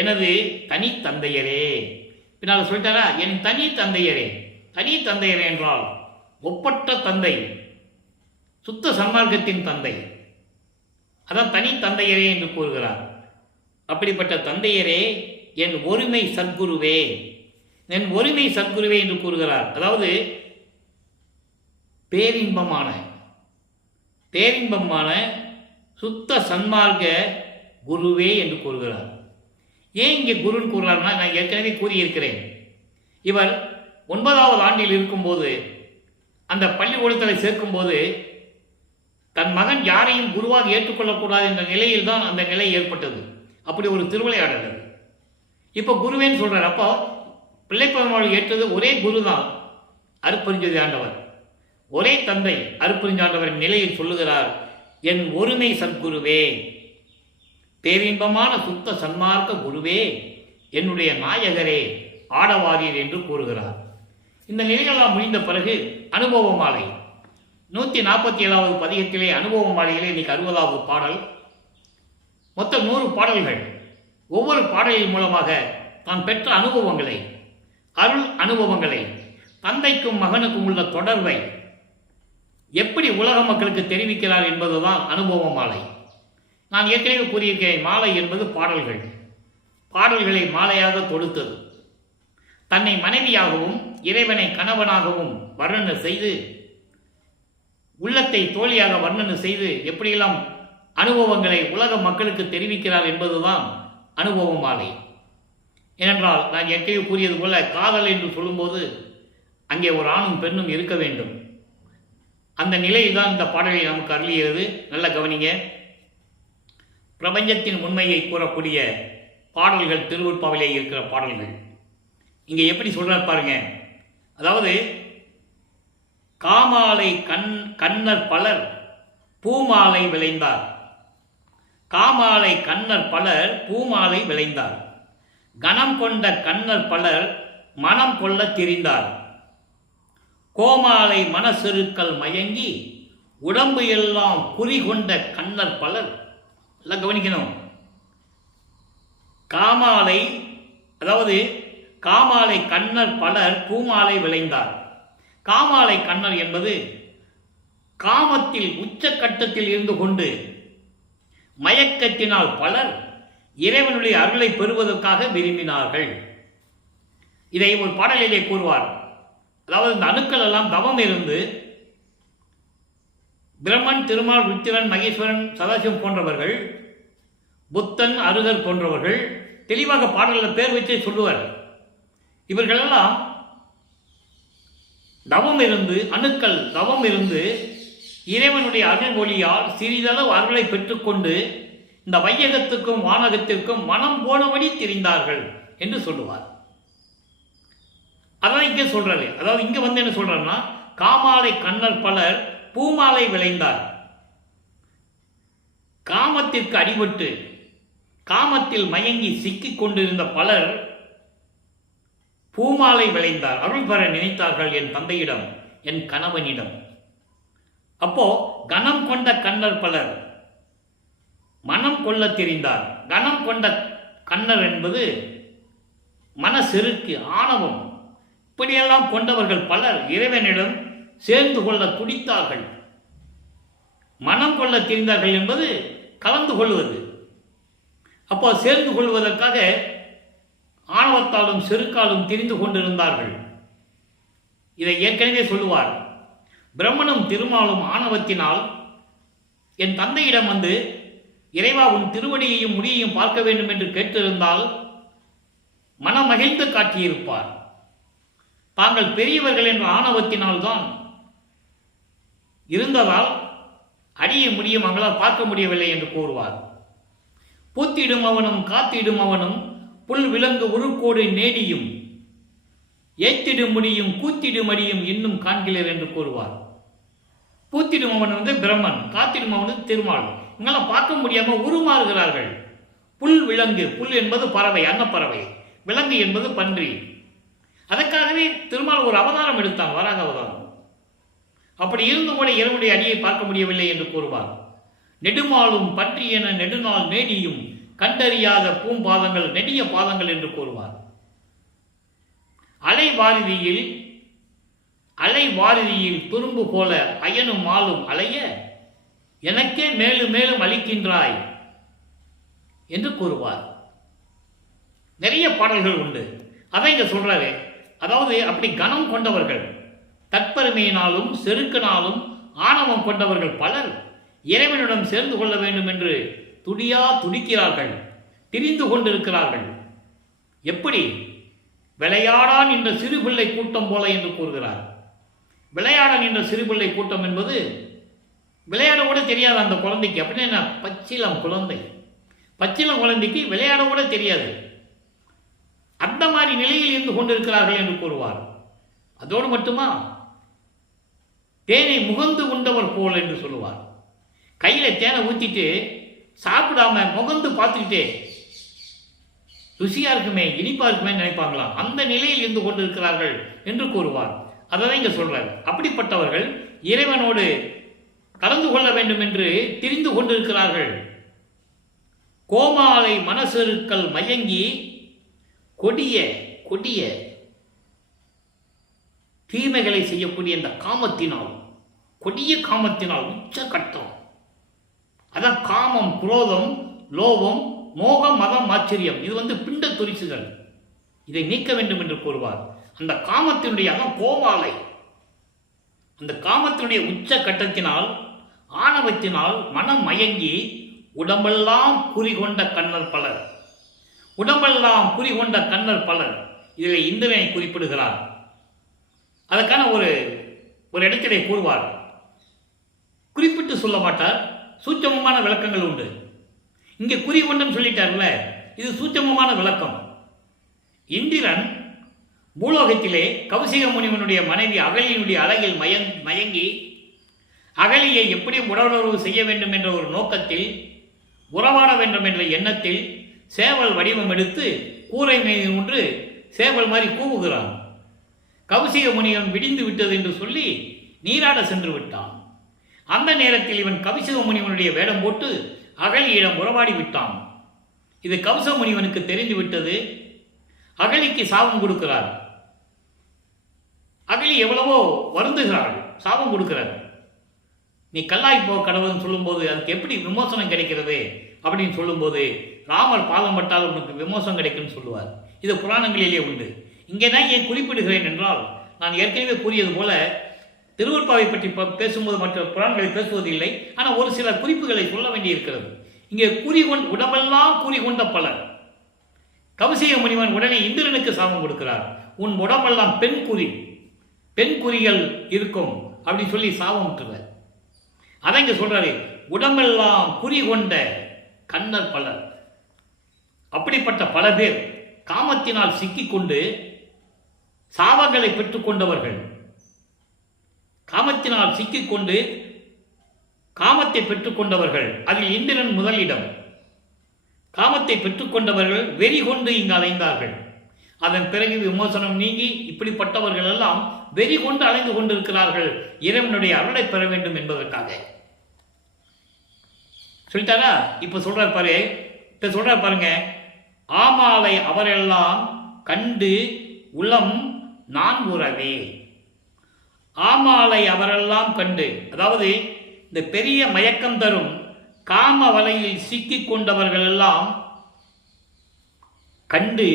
எனது தனி தந்தையரே. பின்னால் சொல்லிட்டாரா, என் தனி தந்தையரே. தனி தந்தையரே என்றால் ஒப்பற்ற தந்தை, சுத்த சன்மார்க்கத்தின் தந்தை, அதான் தனி தந்தையரே என்று கூறுகிறார். அப்படிப்பட்ட தந்தையரே, என் ஒருமை சத்குருவே, என் ஒருமை சத்குருவே என்று கூறுகிறார். அதாவது பேரின்பமான சுத்த சன்மார்க்க குருவே என்று கூறுகிறார். ஏன் இங்கே குருன்னு கூறுறாருன்னா, நான் ஏற்கனவே கூறியிருக்கிறேன். இவர் 9வது ஆண்டில் இருக்கும்போது, அந்த பள்ளிக்கூடத்தில் சேர்க்கும்போது தன் மகன் யாரையும் குருவாக ஏற்றுக்கொள்ளக்கூடாது என்ற நிலையில் தான் அந்த நிலை ஏற்பட்டது. அப்படி ஒரு திருவிளையாடல். இப்போ குருவேன்னு சொல்றார். அப்போ பிள்ளைப்பெருமாள் ஏற்றது ஒரே குரு தான், அருட்பெருஞ்சோதி ஆண்டவர். ஒரே தந்தை அருட்பெருஞ்சாண்டவரின் நிலையில் சொல்லுகிறார், என் ஒருமை சத்குருவே, பேரின்பமான சுத்த சன்மார்க்க குருவே, என்னுடைய நாயகரே ஆடவாரீர் என்று கூறுகிறார். இந்த நிலையெல்லாம் முடிந்த பிறகு அனுபவ மாலை 147வது பதிகத்திலே அனுபவ மாலையிலே இன்னைக்கு 60வது பாடல். மொத்தம் 100 பாடல்கள். ஒவ்வொரு பாடலின் மூலமாக தான் பெற்ற அனுபவங்களை, அருள் அனுபவங்களை, தந்தைக்கும் மகனுக்கும் உள்ள தொடர்பை எப்படி உலக மக்களுக்கு தெரிவிக்கிறார் என்பதுதான் அனுபவ மாலை. நான் ஏற்கனவே கூறியிருக்கிறேன், மாலை என்பது பாடல்கள். பாடல்களை மாலையாக தொடுத்தது. தன்னை மனைவியாகவும் இறைவனை கணவனாகவும் வர்ணனை செய்து, உள்ளத்தை தோழியாக வர்ணனை செய்து எப்படியெல்லாம் அனுபவங்களை உலக மக்களுக்கு தெரிவிக்கிறார் என்பதுதான் அனுபவ மாலை. ஏனென்றால் நான் ஏற்கனவே கூறியது போல, காதல் என்று சொல்லும்போது அங்கே ஒரு ஆணும் பெண்ணும் இருக்க வேண்டும். அந்த நிலையில் தான் இந்த பாடலை நமக்கு அருளிகிறது. நல்ல கவனிங்க. பிரபஞ்சத்தின் உண்மையை கூறக்கூடிய பாடல்கள் திருவருட்பாவிலே இருக்கிற பாடல்கள். இங்கே எப்படி சொல்றார் பாருங்க. அதாவது, காமாலை கண்ணர் பலர் பூமாலை விளைந்தார். காமாலை கண்ணர் பலர் பூமாலை விளைந்தார். கணம் கொண்ட கண்ணர் பலர் மனம் கொள்ள திரிந்தார். கோமாலை மனசெருக்கள் மயங்கி உடம்பு எல்லாம் குறி கொண்ட கண்ணர் பலர். எல்லாம் கவனிக்கணும். காமாலை, அதாவது காமாலை கண்ணர் பலர் பூமாலை விளைந்தார். காமாலை கண்ணர் என்பது காமத்தில் உச்சக்கட்டத்தில் இருந்து கொண்டு மயக்கத்தினால் பலர் இறைவனுடைய அருளை பெறுவதற்காக விரும்பினார்கள். இதை ஒரு பாடலிலே கூறுவார். அதாவது இந்த அணுக்கள் எல்லாம் தவம் இருந்து பிரம்மன், திருமால், ருத்திரன், மகேஸ்வரன், சதாசிவம் போன்றவர்கள், புத்தன், அருகர் போன்றவர்கள் தெளிவாக பாடலில் பேர் வச்சே சொல்லுவார். இவர்களெல்லாம் தவம் இருந்து, அணுக்கள் தவம் இருந்து இறைவனுடைய அருள் ஒளியால் சிறிதளவு அருளை பெற்றுக்கொண்டு இந்த வையகத்துக்கும் வானகத்திற்கும் மனம் போனபடி திரிந்தார்கள் என்று சொல்லுவார். அதான் இங்கே சொல்றாரு. அதாவது இங்க வந்து என்ன சொல்றாருன்னா, காமாலை கண்ணர் பலர் பூமாலை விளைந்தார். காமத்திற்கு அடிபட்டு காமத்தில் மயங்கி சிக்கிக் கொண்டிருந்த பலர் பூமாலை விளைந்தார். அருள் பெற நினைத்தார்கள் என் தந்தையிடம், என் கணவனிடம். அப்போ கணம் கொண்ட கண்ணர் பலர் மனம் கொள்ள தெரிந்தார். கணம் கொண்ட கண்ணர் என்பது மனசெருக்கு, ஆணவம், இப்படியெல்லாம் கொண்டவர்கள் பலர் இறைவனிடம் சேர்ந்து கொள்ள துடித்தார்கள். மனம் கொள்ள தெரிந்தார்கள் என்பது கலந்து கொள்வது. அப்போ சேர்ந்து கொள்வதற்காக ஆணவத்தாலும் செருக்காலும் திரிந்து கொண்டிருந்தார்கள். இதை ஏற்கனவே சொல்லுவார். பிரம்மனும் திருமாலும் ஆணவத்தினால் என் தந்தையிடம் வந்து, இறைவா உன் திருவடியையும் முடியையும் பார்க்க வேண்டும் என்று கேட்டிருந்தால் மனமகிழ்ந்து காட்டியிருப்பார். தாங்கள் பெரியவர்கள் என்ற ஆணவத்தினால் தான் இருந்ததால் அடிய முடியும் அவங்களால் பார்க்க முடியவில்லை என்று கூறுவார். பூத்திடும் அவனும் காத்திடும் அவனும் புல் விலங்கு உருக்கோடு நேடியும் ஏத்திடும் முடியும் கூத்திடும் அடியும் இன்னும் காண்கிறீர் என்று கூறுவார். பூத்திடும் அவன் வந்து பிரம்மன், காத்திடும் அவன் திருமால். இவங்கெல்லாம் பார்க்க முடியாம உருமாறுகிறார்கள். புல் விலங்கு, புல் என்பது பறவை, அன்னப்பறவை, விலங்கு என்பது பன்றி. அதற்காகவே திருமால் ஒரு அவதாரம் எடுத்தான், வராக அவதாரம். அப்படி இருந்து கூட இறைவனுடைய அடியை பார்க்க முடியவில்லை என்று கூறுவார். நெடுமாலும் பன்றி என நெடுநாள் நேடியும் கண்டறியாத பூம்பாதங்கள் நெடிய பாதங்கள் என்று கூறுவார். அலை வாரிதியில் துரும்பு போல அயனும் மாலும் அலைய எனக்கே மேலும் மேலும் அளிக்கின்றாய் என்று கூறுவார். நிறைய பாடல்கள் உண்டு. அதை இங்க சொல்றாரு. அதாவது அப்படி கனம் கொண்டவர்கள், தற்பெருமையினாலும் செருக்கினாலும் ஆணவம் கொண்டவர்கள் பலர் இறைவனிடம் சேர்ந்து கொள்ள வேண்டும் என்று துடிக்கிறார்கள், திரிந்து கொண்டிருக்கிறார்கள். எப்படி? விளையாடான் என்ற சிறுபிள்ளை கூட்டம் போல என்று கூறுகிறார். விளையாடான் என்ற சிறுபிள்ளை கூட்டம் என்பது விளையாட கூட தெரியாது அந்த குழந்தைக்கு. அப்படின்னா பச்சிலம் குழந்தை, பச்சிலம் குழந்தைக்கு விளையாட கூட தெரியாது. அந்த மாதிரி நிலையில் இருந்து கொண்டிருக்கிறார்கள் என்று கூறுவார். அதோடு மட்டுமா, தேனை முகந்து உண்டவர் போல் என்று சொல்லுவார். கையில தேனை ஊத்திட்டு சாப்பிடாம முகந்து பார்த்துக்கிட்டே ருசியா இருக்குமே, இனிப்பா இருக்குமே நினைப்பாங்களாம். அந்த நிலையில் இருந்து கொண்டிருக்கிறார்கள் என்று கூறுவார். அதை இங்க சொல்றார். அப்படிப்பட்டவர்கள் இறைவனோடு கலந்து கொள்ள வேண்டும் என்று திரிந்து கொண்டிருக்கிறார்கள். கோமாலை மனசெருக்கள் மயங்கி கொடிய கொடிய தீமைகளை செய்யக்கூடிய இந்த காமத்தினால், கொடிய காமத்தினால் உச்சகட்டம். அதான் காமம், குரோதம், லோபம், மோகம், மதம், ஆச்சரியம். இது பிண்ட துரிசுகள். இதை நீக்க வேண்டும் என்று கூறுவார். அந்த காமத்தினுடைய அதான் கோவாலை. அந்த காமத்தினுடைய உச்ச கட்டத்தினால், ஆணவத்தினால் மனம் மயங்கி உடம்பெல்லாம் குறிகொண்ட கண்ணர் பலர். உடம்பெல்லாம் குறிகொண்ட கண்ணர் பலர். இதில் இந்திரனை குறிப்பிடுகிறார். அதற்கான ஒரு இடத்திலே கூறுவார். குறிப்பிட்டு சொல்ல மாட்டார். சூட்சமமான விளக்கங்கள் உண்டு. இங்கே குறிகொண்டன் சொல்லிட்டார்ல, இது சூட்சமமான விளக்கம். இந்திரன் பூலோகத்திலே கௌசிக முனிவனுடைய மனைவி அகலியினுடைய அழகில் மயங்கி அகலியை எப்படி உடலுறவு செய்ய வேண்டும் என்ற ஒரு நோக்கத்தில், உறவாட வேண்டும் என்ற எண்ணத்தில் சேவல் வடிவம் எடுத்து கூரை மீது ஒன்று சேவல் மாதிரி கூவுகிறான். கௌசிக முனிவன் விடிந்து விட்டது என்று சொல்லி நீராட சென்று விட்டான். அந்த நேரத்தில் இவன் கௌசிக முனிவனுடைய வேடம் போட்டு அகலியிடம் உறவாடி விட்டான். இது கௌசிக முனிவனுக்கு தெரிந்து விட்டது. அகலிக்கு சாபம் கொடுக்கிறார். அகலி எவ்வளவோ வருந்துகிறாள், சாபம் கொடுக்கிறார். நீ கல்லாய் போ கடவுள்னு சொல்லும்போது அதுக்கு எப்படி விமோசனம் கிடைக்கிறது அப்படின்னு சொல்லும்போது, ராமர் பாதம் பட்டால் உனக்கு விமோசனம் கிடைக்கும்னு சொல்லுவார். இது புராணங்களிலே உண்டு. இங்கே தான் ஏன் குறிப்பிடுகிறேன் என்றால், நான் ஏற்கனவே கூறியது போல திருவருட்பாவை பற்றி பேசும்போது மற்ற புராணங்களை பேசுவதில்லை. ஆனால் ஒரு சில குறிப்புகளை சொல்ல வேண்டியிருக்கிறது. இங்கே உடம்பெல்லாம் குறிகொண்ட பலர். கௌசிக முனிவன் உடனே இந்திரனுக்கு சாபம் கொடுக்கிறார். உன் உடம்பெல்லாம் பெண் குறிகள் இருக்கும் அப்படின்னு சொல்லி சாபம் விட்டுறார். அதான் இங்க சொல்றாரு, உடம்பெல்லாம் குறிகொண்ட கண்ணர் பலர். அப்படிப்பட்ட பல பேர் காமத்தினால் சிக்கிக்கொண்டு சாபங்களை பெற்றுக்கொண்டவர்கள். காமத்தினால் சிக்கிக்கொண்டு காமத்தை பெற்றுக்கொண்டவர்கள். அதில் இந்திரன் முதலிடம். காமத்தை பெற்றுக்கொண்டவர்கள் வெறி கொண்டு இங்கு அலைந்தார்கள். அதன் பிறகு விமோசனம் நீங்கி இப்படிப்பட்டவர்கள் எல்லாம் வெறி கொண்டு அலைந்து கொண்டிருக்கிறார்கள் இறைவனுடைய அருளை பெற வேண்டும் என்பதற்காக. சொல்லிட்டாரா? இப்ப சொல்றார் பாருங்க. ஆமாலை அவரெல்லாம் கண்டு உளம் நான் உறவே. ஆமாலை அவரெல்லாம் கண்டு, அதாவது இந்த பெரிய மயக்கம் தரும் காம வலையில் சிக்கிக் கொண்டவர்கள் எல்லாம் கண்டு,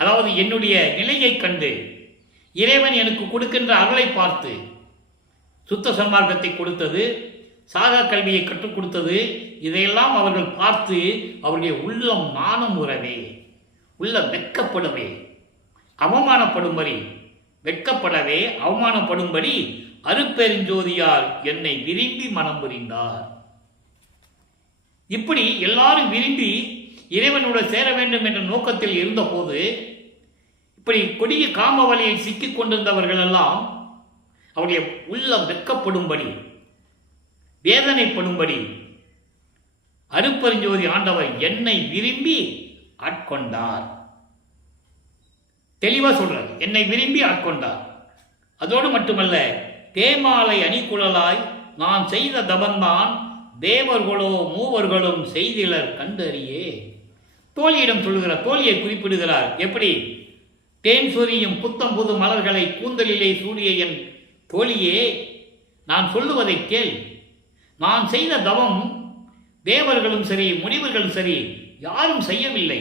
அதாவது என்னுடைய நிலையை கண்டு, இறைவன் எனக்கு கொடுக்கின்ற அருளை பார்த்து, சுத்த சன்மார்க்கத்தை கொடுத்தது, சாகா கல்வியை கற்றுக் கொடுத்தது, இதையெல்லாம் அவர்கள் பார்த்து அவருடைய உள்ளம் நாணம் உறவே, உள்ள வெட்கப்படவே, அவமானப்படும்படி, வெட்கப்படவே அவமானப்படும்படி அருட்பெருஞ்சோதியார் என்னை விரும்பி மனம் புரிந்தார். இப்படி எல்லாரும் விரும்பி இறைவனுடன் சேர வேண்டும் என்ற நோக்கத்தில் இருந்தபோது, இப்படி கொடிய காம வலையில் சிக்கிக் கொண்டிருந்தவர்கள் எல்லாம் அவருடைய உள்ளம் வெட்கப்படும்படி, வேதனைப்படும்படி அருட்பெருஞ்சோதி ஆண்டவர் என்னை விரும்பி ஆட்கொண்டார். தெளிவா சொல்றார், என்னை விரும்பி ஆட்கொண்டார். அதோடு மட்டுமல்ல, தேமாலை அணிகுழலாய் நான் செய்த தபந்தான் தேவர்களோ மூவர்களும் செய்திலர் கண்டறியே. தோழியிடம் சொல்லுகிறார், தோழியை குறிப்பிடுகிறார். எப்படி? தேன் சொரியும் புத்தம் புது மலர்களை கூந்தலிலே சூடிய என் தோழியே, நான் சொல்லுவதை கேள். நான் செய்த தவம் தேவர்களும் சரி முனிவர்களும் சரி யாரும் செய்யவில்லை.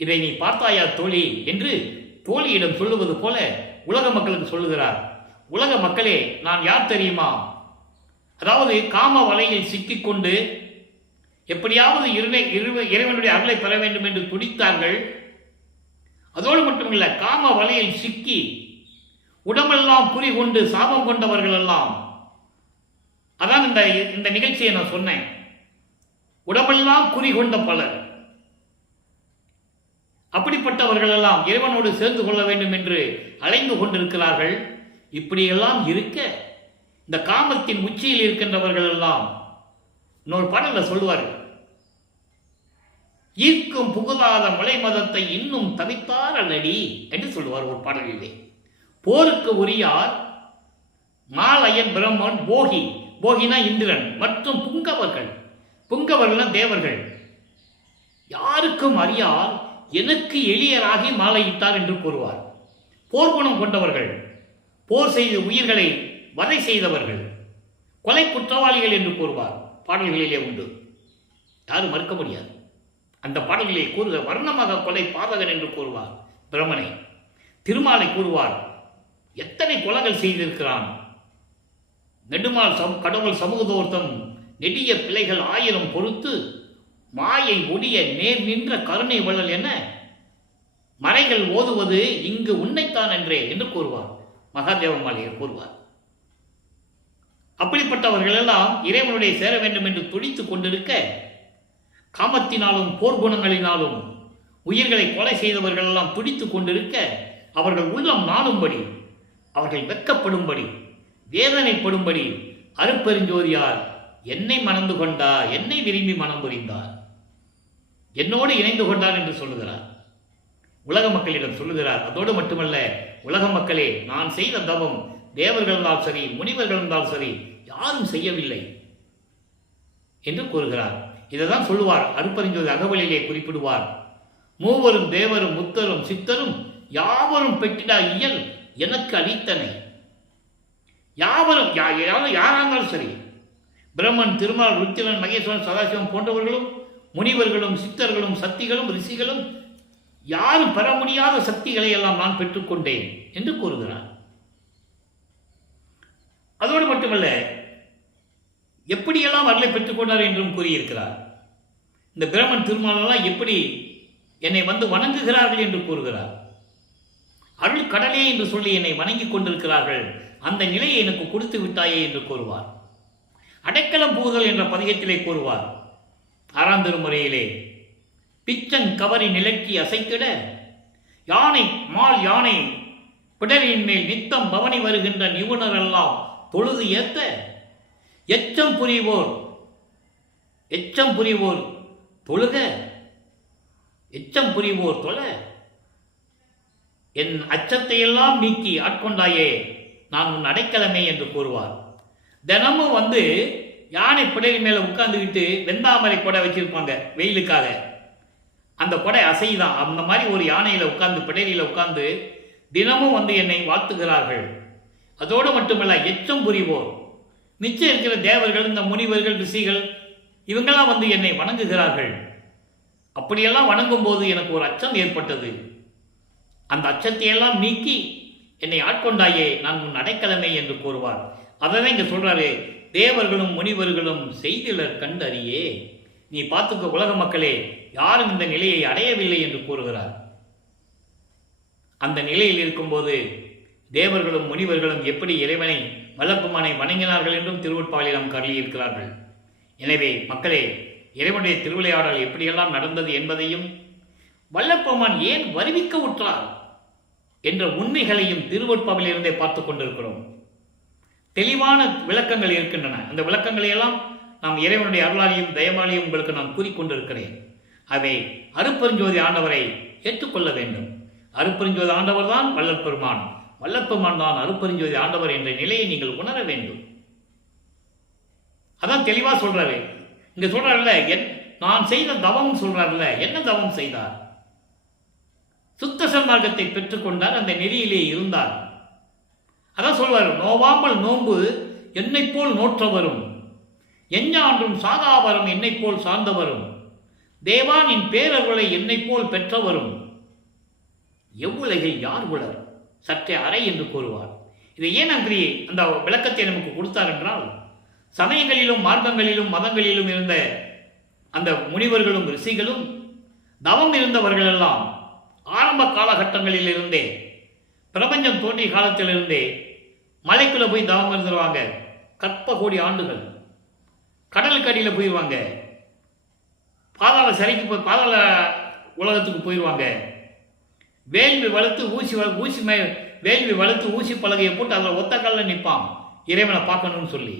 இதை நீ பார்த்தாயா தோழி என்று தோழியிடம் சொல்லுவது போல உலக மக்களுக்கு சொல்லுகிறார். உலக மக்களே, நான் யார் தெரியுமா? அதாவது காம வலையில் சிக்கிக்கொண்டு எப்படியாவது இறைவனுடைய அருளை பெற வேண்டும் என்று துடித்தார்கள். அதோடு மட்டுமில்ல, காம வலையில் சிக்கி உடம்பெல்லாம் குறி கொண்டு சாபம் கொண்டவர்கள் எல்லாம். அதான் இந்த நிகழ்ச்சியை நான் சொன்னேன். உடம்பெல்லாம் குறி கொண்ட பலர். அப்படிப்பட்டவர்கள் எல்லாம் இறைவனோடு சேர்ந்து கொள்ள வேண்டும் என்று அலைந்து கொண்டிருக்கிறார்கள். இப்படியெல்லாம் இருக்க இந்த காமத்தின் உச்சியில் இருக்கின்றவர்கள் எல்லாம் இன்னொரு பாடல்ல சொல்லுவார், ஈர்க்கும் புகுதாத முளை மதத்தை இன்னும் தவித்தார் அல்லடி என்று சொல்லுவார் ஒரு பாடலிலே. போருக்கு உரியார் மாலயன் பிரம்மன் போகி, போகினா இந்திரன் மற்றும் புங்கவர்கள் தேவர்கள் யாருக்கும் அறியார் எனக்கு எளியராகி மாலையிட்டார் என்று கூறுவார். போர்க்குணம் கொண்டவர்கள், போர் செய்து உயிர்களை வதை செய்தவர்கள், கொலை குற்றவாளிகள் என்று கூறுவார். பாடல்களிலே உண்டு, யாரும் மறுக்க முடியாது. அந்த பாடல்களை கூறுக வர்ணமாக கொலை பாதகன் என்று கூறுவார் பிரமனை. திருமாலை கூறுவார், எத்தனை கொலைகள் செய்திருக்கிறான். நெடுமால் கடவுள் சமூகத்தோர்த்தம் நெடிய பிழைகள் 1000 பொறுத்து மாயை ஒடிய நேர் நின்ற கருணை வள்ளல் என மறைகள் ஓதுவது இங்கு உன்னைத்தான் என்றே என்று கூறுவார். மகாதேவ மாளிகை கூறுவார். அப்படிப்பட்டவர்கள் எல்லாம் இறைவனுடைய சேர வேண்டும் என்று துடித்துக் கொண்டிருக்க, காமத்தினாலும் போர்க்குணங்களினாலும் உயிர்களை கொலை செய்தவர்கள் எல்லாம் துடித்துக் கொண்டிருக்க, அவர்கள் உள்ளம் நாணும்படி, அவர்கள் வெட்கப்படும்படி, வேதனைப்படும்படி அருட்பெருஞ்சோதியார் என்னை மணந்து கொண்டார், என்னை விரும்பி மனம் புரிந்தார், என்னோடு இணைந்து கொண்டார் என்று சொல்லுகிறார். உலக மக்களிடம் சொல்லுகிறார். அதோடு மட்டுமல்ல, உலக மக்களே, நான் செய்த தவம் தேவர்கள் இருந்தால் சரி, முனிவர்கள் இருந்தால் சரி, யாரும் செய்யவில்லை என்று கூறுகிறார். இதைதான் சொல்லுவார். அருட்பெருஞ்சோதி அகவலிலே குறிப்பிடுவார். மூவரும் தேவரும் முத்தரும் சித்தரும் யாவரும் பெற்றிடா இயல் எனக்கு அளித்தனை. யாவரும் யாராஇருந்தாலும் சரி, பிரம்மன், திருமால், ருத்திரன், மகேஸ்வரன், சதாசிவம் போன்றவர்களும், முனிவர்களும், சித்தர்களும், சக்திகளும், ரிஷிகளும், யாரும் பெற முடியாத சக்திகளை எல்லாம் நான் பெற்றுக்கொண்டேன் என்று கூறுகிறார். அதோடு மட்டுமல்ல, எப்படியெல்லாம் அருளை பெற்றுக்கொண்டார் என்றும் கூறியிருக்கிறார். இந்த பிரம்மன், திருமாலெல்லாம் எப்படி என்னை வந்து வணங்குகிறார்கள் என்று கூறுகிறார். அருள் கடலே என்று சொல்லி என்னை வணங்கிக் கொண்டிருக்கிறார்கள், அந்த நிலையை எனக்கு கொடுத்து விட்டாயே என்று கூறுவார். அடைக்கலம் புகுதல் என்ற பதிகத்திலே கூறுவார். 6ஆம் திருமுறையிலே, பிச்சங் கவரி நிலக்கி அசைத்திட யானை மால் யானை பிடரின் மேல் நித்தம் பவனி வருகின்ற நிபுணரெல்லாம் தொழுது ஏத்த எச்சம் புரிவோர் தொழுக, எச்சம் புரிவோர் தொழ என் அச்சத்தையெல்லாம் நீக்கி ஆட்கொண்டாயே நான் உன் அடைக்கலமே என்று கூறுவார். தினமும் வந்து யானை பிடரி மேலே உட்கார்ந்துக்கிட்டு வெந்தாமரை கொடை வச்சிருப்பாங்க வெயிலுக்காக. அந்த கொடை அசைதான். அந்த மாதிரி ஒரு யானையில் உட்கார்ந்து, பிடரியில் உட்கார்ந்து தினமும் வந்து என்னை வாழ்த்துகிறார்கள். அதோடு மட்டுமல்ல, எச்சம் புரிவோர், மிச்சம் இருக்கிற தேவர்கள், இந்த முனிவர்கள், ரிஷிகள், இவங்கெல்லாம் வந்து என்னை வணங்குகிறார்கள். அப்படியெல்லாம் வணங்கும் போது எனக்கு ஒரு அச்சம் ஏற்பட்டது. அந்த அச்சத்தையெல்லாம் நீக்கி என்னை ஆட்கொண்டாயே நான் உன் அடைக்கலமே என்று கூறுவார். அதான் இங்க சொல்றாரு, தேவர்களும் முனிவர்களும் செய்திலர் கண்டறியே. நீ பார்த்துக்க உலக மக்களே, யாரும் இந்த நிலையை அடையவில்லை என்று கூறுகிறார். அந்த நிலையில் இருக்கும்போது தேவர்களும் முனிவர்களும் எப்படி இறைவனை வல்லப்பெருமானை வணங்கினார்கள் என்றும் திருவொற்பாவில் நாம் கருளியிருக்கிறார்கள். எனவே மக்களே, இறைவனுடைய திருவிளையாடல் எப்படியெல்லாம் நடந்தது என்பதையும், வல்லப்பெருமான் ஏன் வருவிக்க உற்றார் என்ற உண்மைகளையும் திருவொற்பாவிலிருந்தே பார்த்து கொண்டிருக்கிறோம். தெளிவான விளக்கங்கள் இருக்கின்றன. அந்த விளக்கங்களை எல்லாம் நாம் இறைவனுடைய அருளாலையும் தயவாலையும் உங்களுக்கு நான் கூறிக்கொண்டிருக்கிறேன். அவை அருட்பெருஞ்சோதி ஆண்டவரை ஏற்றுக்கொள்ள வேண்டும். அருட்பெருஞ்சோதி ஆண்டவர் தான் வல்லப்பெருமான், வல்லப்பெருமான் தான் அருட்பெருஞ்சோதி ஆண்டவர் என்ற நிலையை நீங்கள் உணர வேண்டும். அதான் தெளிவா சொல்றாரு. இங்க சொல்றாருல்ல, நான் செய்த தவம் சொல்றாருல்ல, என்ன தவம் செய்தார்? சுத்த சன்மார்க்கத்தை பெற்றுக்கொண்டார், அந்த நெறியிலே இருந்தார். அதான் சொல்வார், நோவாமல் நோன்பு என்னை போல் நோற்றவரும், எஞ்ஞான்றும் சாதாவரம் என்னை போல் சார்ந்தவரும், தேவானின் பேரர்களை என்னை போல் பெற்றவரும், எவ்வுலகில் யார் உளர் சற்றே அறை என்று கூறுவார். இதை ஏன் அன்றி அந்த விளக்கத்தை நமக்கு கொடுத்தார் என்றால், சமயங்களிலும் மார்க்கங்களிலும் மதங்களிலும் இருந்த அந்த முனிவர்களும் ரிஷிகளும் தவம் இருந்தவர்கள் எல்லாம் ஆரம்ப காலகட்டங்களில் இருந்தே, பிரபஞ்சம் தோன்றிய காலத்திலிருந்தே மலைக்குள்ள போய் தவம் இருந்துருவாங்க. கற்ப கோடி ஆண்டுகள் கடலுக்கு அடியில் போயிடுவாங்க. பாதாள சிறைக்கு போய் பாதாள உலகத்துக்கு போயிடுவாங்க. வேள்வி வளர்த்து வேள்வி வளர்த்து ஊசி பலகையை போட்டு அதில் ஒத்த காலில் நிற்பான் இறைவனை பார்க்கணும்னு சொல்லி.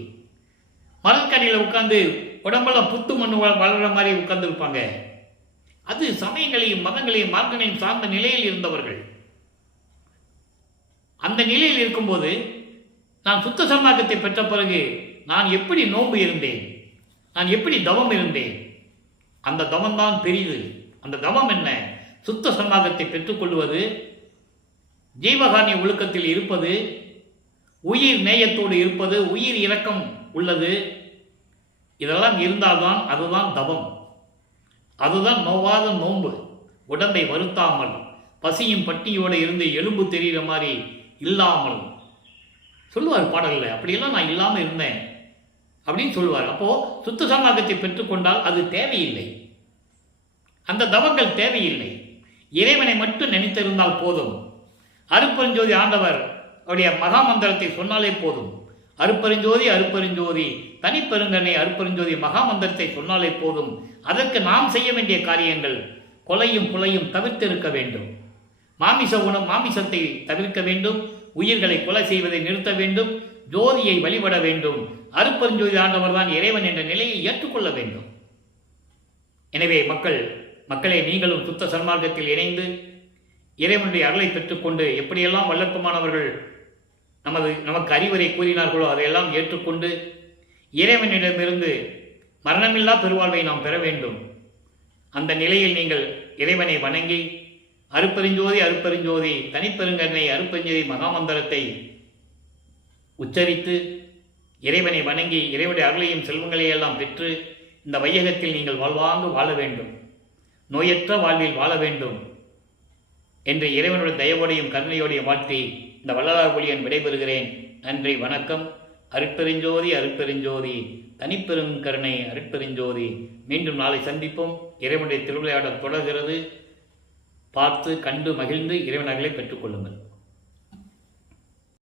மரக்கடியில் உட்காந்து உடம்பெல்லாம் புத்து மண்ணு வளர்கிற மாதிரி உட்கார்ந்து இருப்பாங்க. அது சமயங்களையும் மதங்களையும் மார்க்கங்களையும் சார்ந்த நிலையில் இருந்தவர்கள். அந்த நிலையில் இருக்கும்போது நான் சுத்த சன்மார்க்கத்தை பெற்ற பிறகு நான் எப்படி நோன்பு இருந்தேன், நான் எப்படி தவம் இருந்தேன். அந்த தவம் தான் பெரிது. அந்த தவம் என்ன? சுத்த சன்மார்க்கத்தை பெற்றுக்கொள்வது, ஜீவகாருண்ய ஒழுக்கத்தில் இருப்பது, உயிர் நேயத்தோடு இருப்பது, உயிர் இரக்கம் உள்ளது, இதெல்லாம் இருந்தால்தான் அதுதான் தவம். அதுதான் நோவாத நோன்பு. உடம்பை வருத்தாமல், பசியும் பட்டியோடு இருந்து எலும்பு தெரிகிற மாதிரி இல்லாமல் சொல்லுவார் பாடலில். அப்படியெல்லாம் நான் இல்லாமல் இருந்தேன் அப்படின்னு சொல்லுவார். அப்போது சுத்த சன்மார்க்கத்தை பெற்றுக்கொண்டால் அது தேவையில்லை, அந்த தவங்கள் தேவையில்லை. இறைவனை மட்டும் நினைத்திருந்தால் போதும். அருட்பெருஞ்சோதி ஆண்டவர் அவருடைய மகாமந்திரத்தை சொன்னாலே போதும். அருட்பெருஞ்சோதி அருட்பெருஞ்சோதி தனிப்பெருங்கனை அருட்பெருஞ்சோதி மகாமந்திரத்தை சொன்னாலே போதும். அதற்கு நாம் செய்ய வேண்டிய காரியங்கள் கொலையும் புலையும் தவிர்த்திருக்க வேண்டும். மாமிசத்தை தவிர்க்க வேண்டும். உயிர்களை கொலை செய்வதை நிறுத்த வேண்டும். ஜோதியை வழிபட வேண்டும். அருட்பெருஞ்சோதி ஆண்டவர் தான் இறைவன் என்ற நிலையை ஏற்றுக்கொள்ள வேண்டும். எனவே மக்களே, நீங்களும் சுத்த சன்மார்க்கத்தில் இணைந்து இறைவனுடைய அருளை பெற்றுக்கொண்டு எப்படியெல்லாம் வல்லற்பமானவர்கள் நமக்கு அறிவுரை கூறினார்களோ அதையெல்லாம் ஏற்றுக்கொண்டு இறைவனிடமிருந்து மரணமில்லா பெருவாழ்வை நாம் பெற வேண்டும். அந்த நிலையில் நீங்கள் இறைவனை வணங்கி அருட்பெருஞ்சோதி அருட்பெருஞ்சோதி தனிப்பெருங்கருணை அருட்பெருஞ்சோதி மகாமந்திரத்தை உச்சரித்து இறைவனை வணங்கி இறைவனுடைய அருளையும் செல்வங்களையும் எல்லாம் பெற்று இந்த வையகத்தில் நீங்கள் வாழ்வாங்கு வாழ வேண்டும், நோயற்ற வாழ்வில் வாழ வேண்டும் என்று இறைவனுடைய தயவோடையும் கருணையோடையும் வாழ்த்தி இந்த வள்ளலார் ஒளியன் விடைபெறுகிறேன். நன்றி, வணக்கம். அருட்பெருஞ்சோதி அருட்பெருஞ்சோதி தனிப்பெருங்கருணை அருட்பெருஞ்சோதி. மீண்டும் நாளை சந்திப்போம். இறைவனுடைய திருவிளையாடல் தொடர்கிறது. பார்த்து கண்டு மகிழ்ந்து இறைவன் அருளை பெற்றுக்கொள்ளுங்கள்.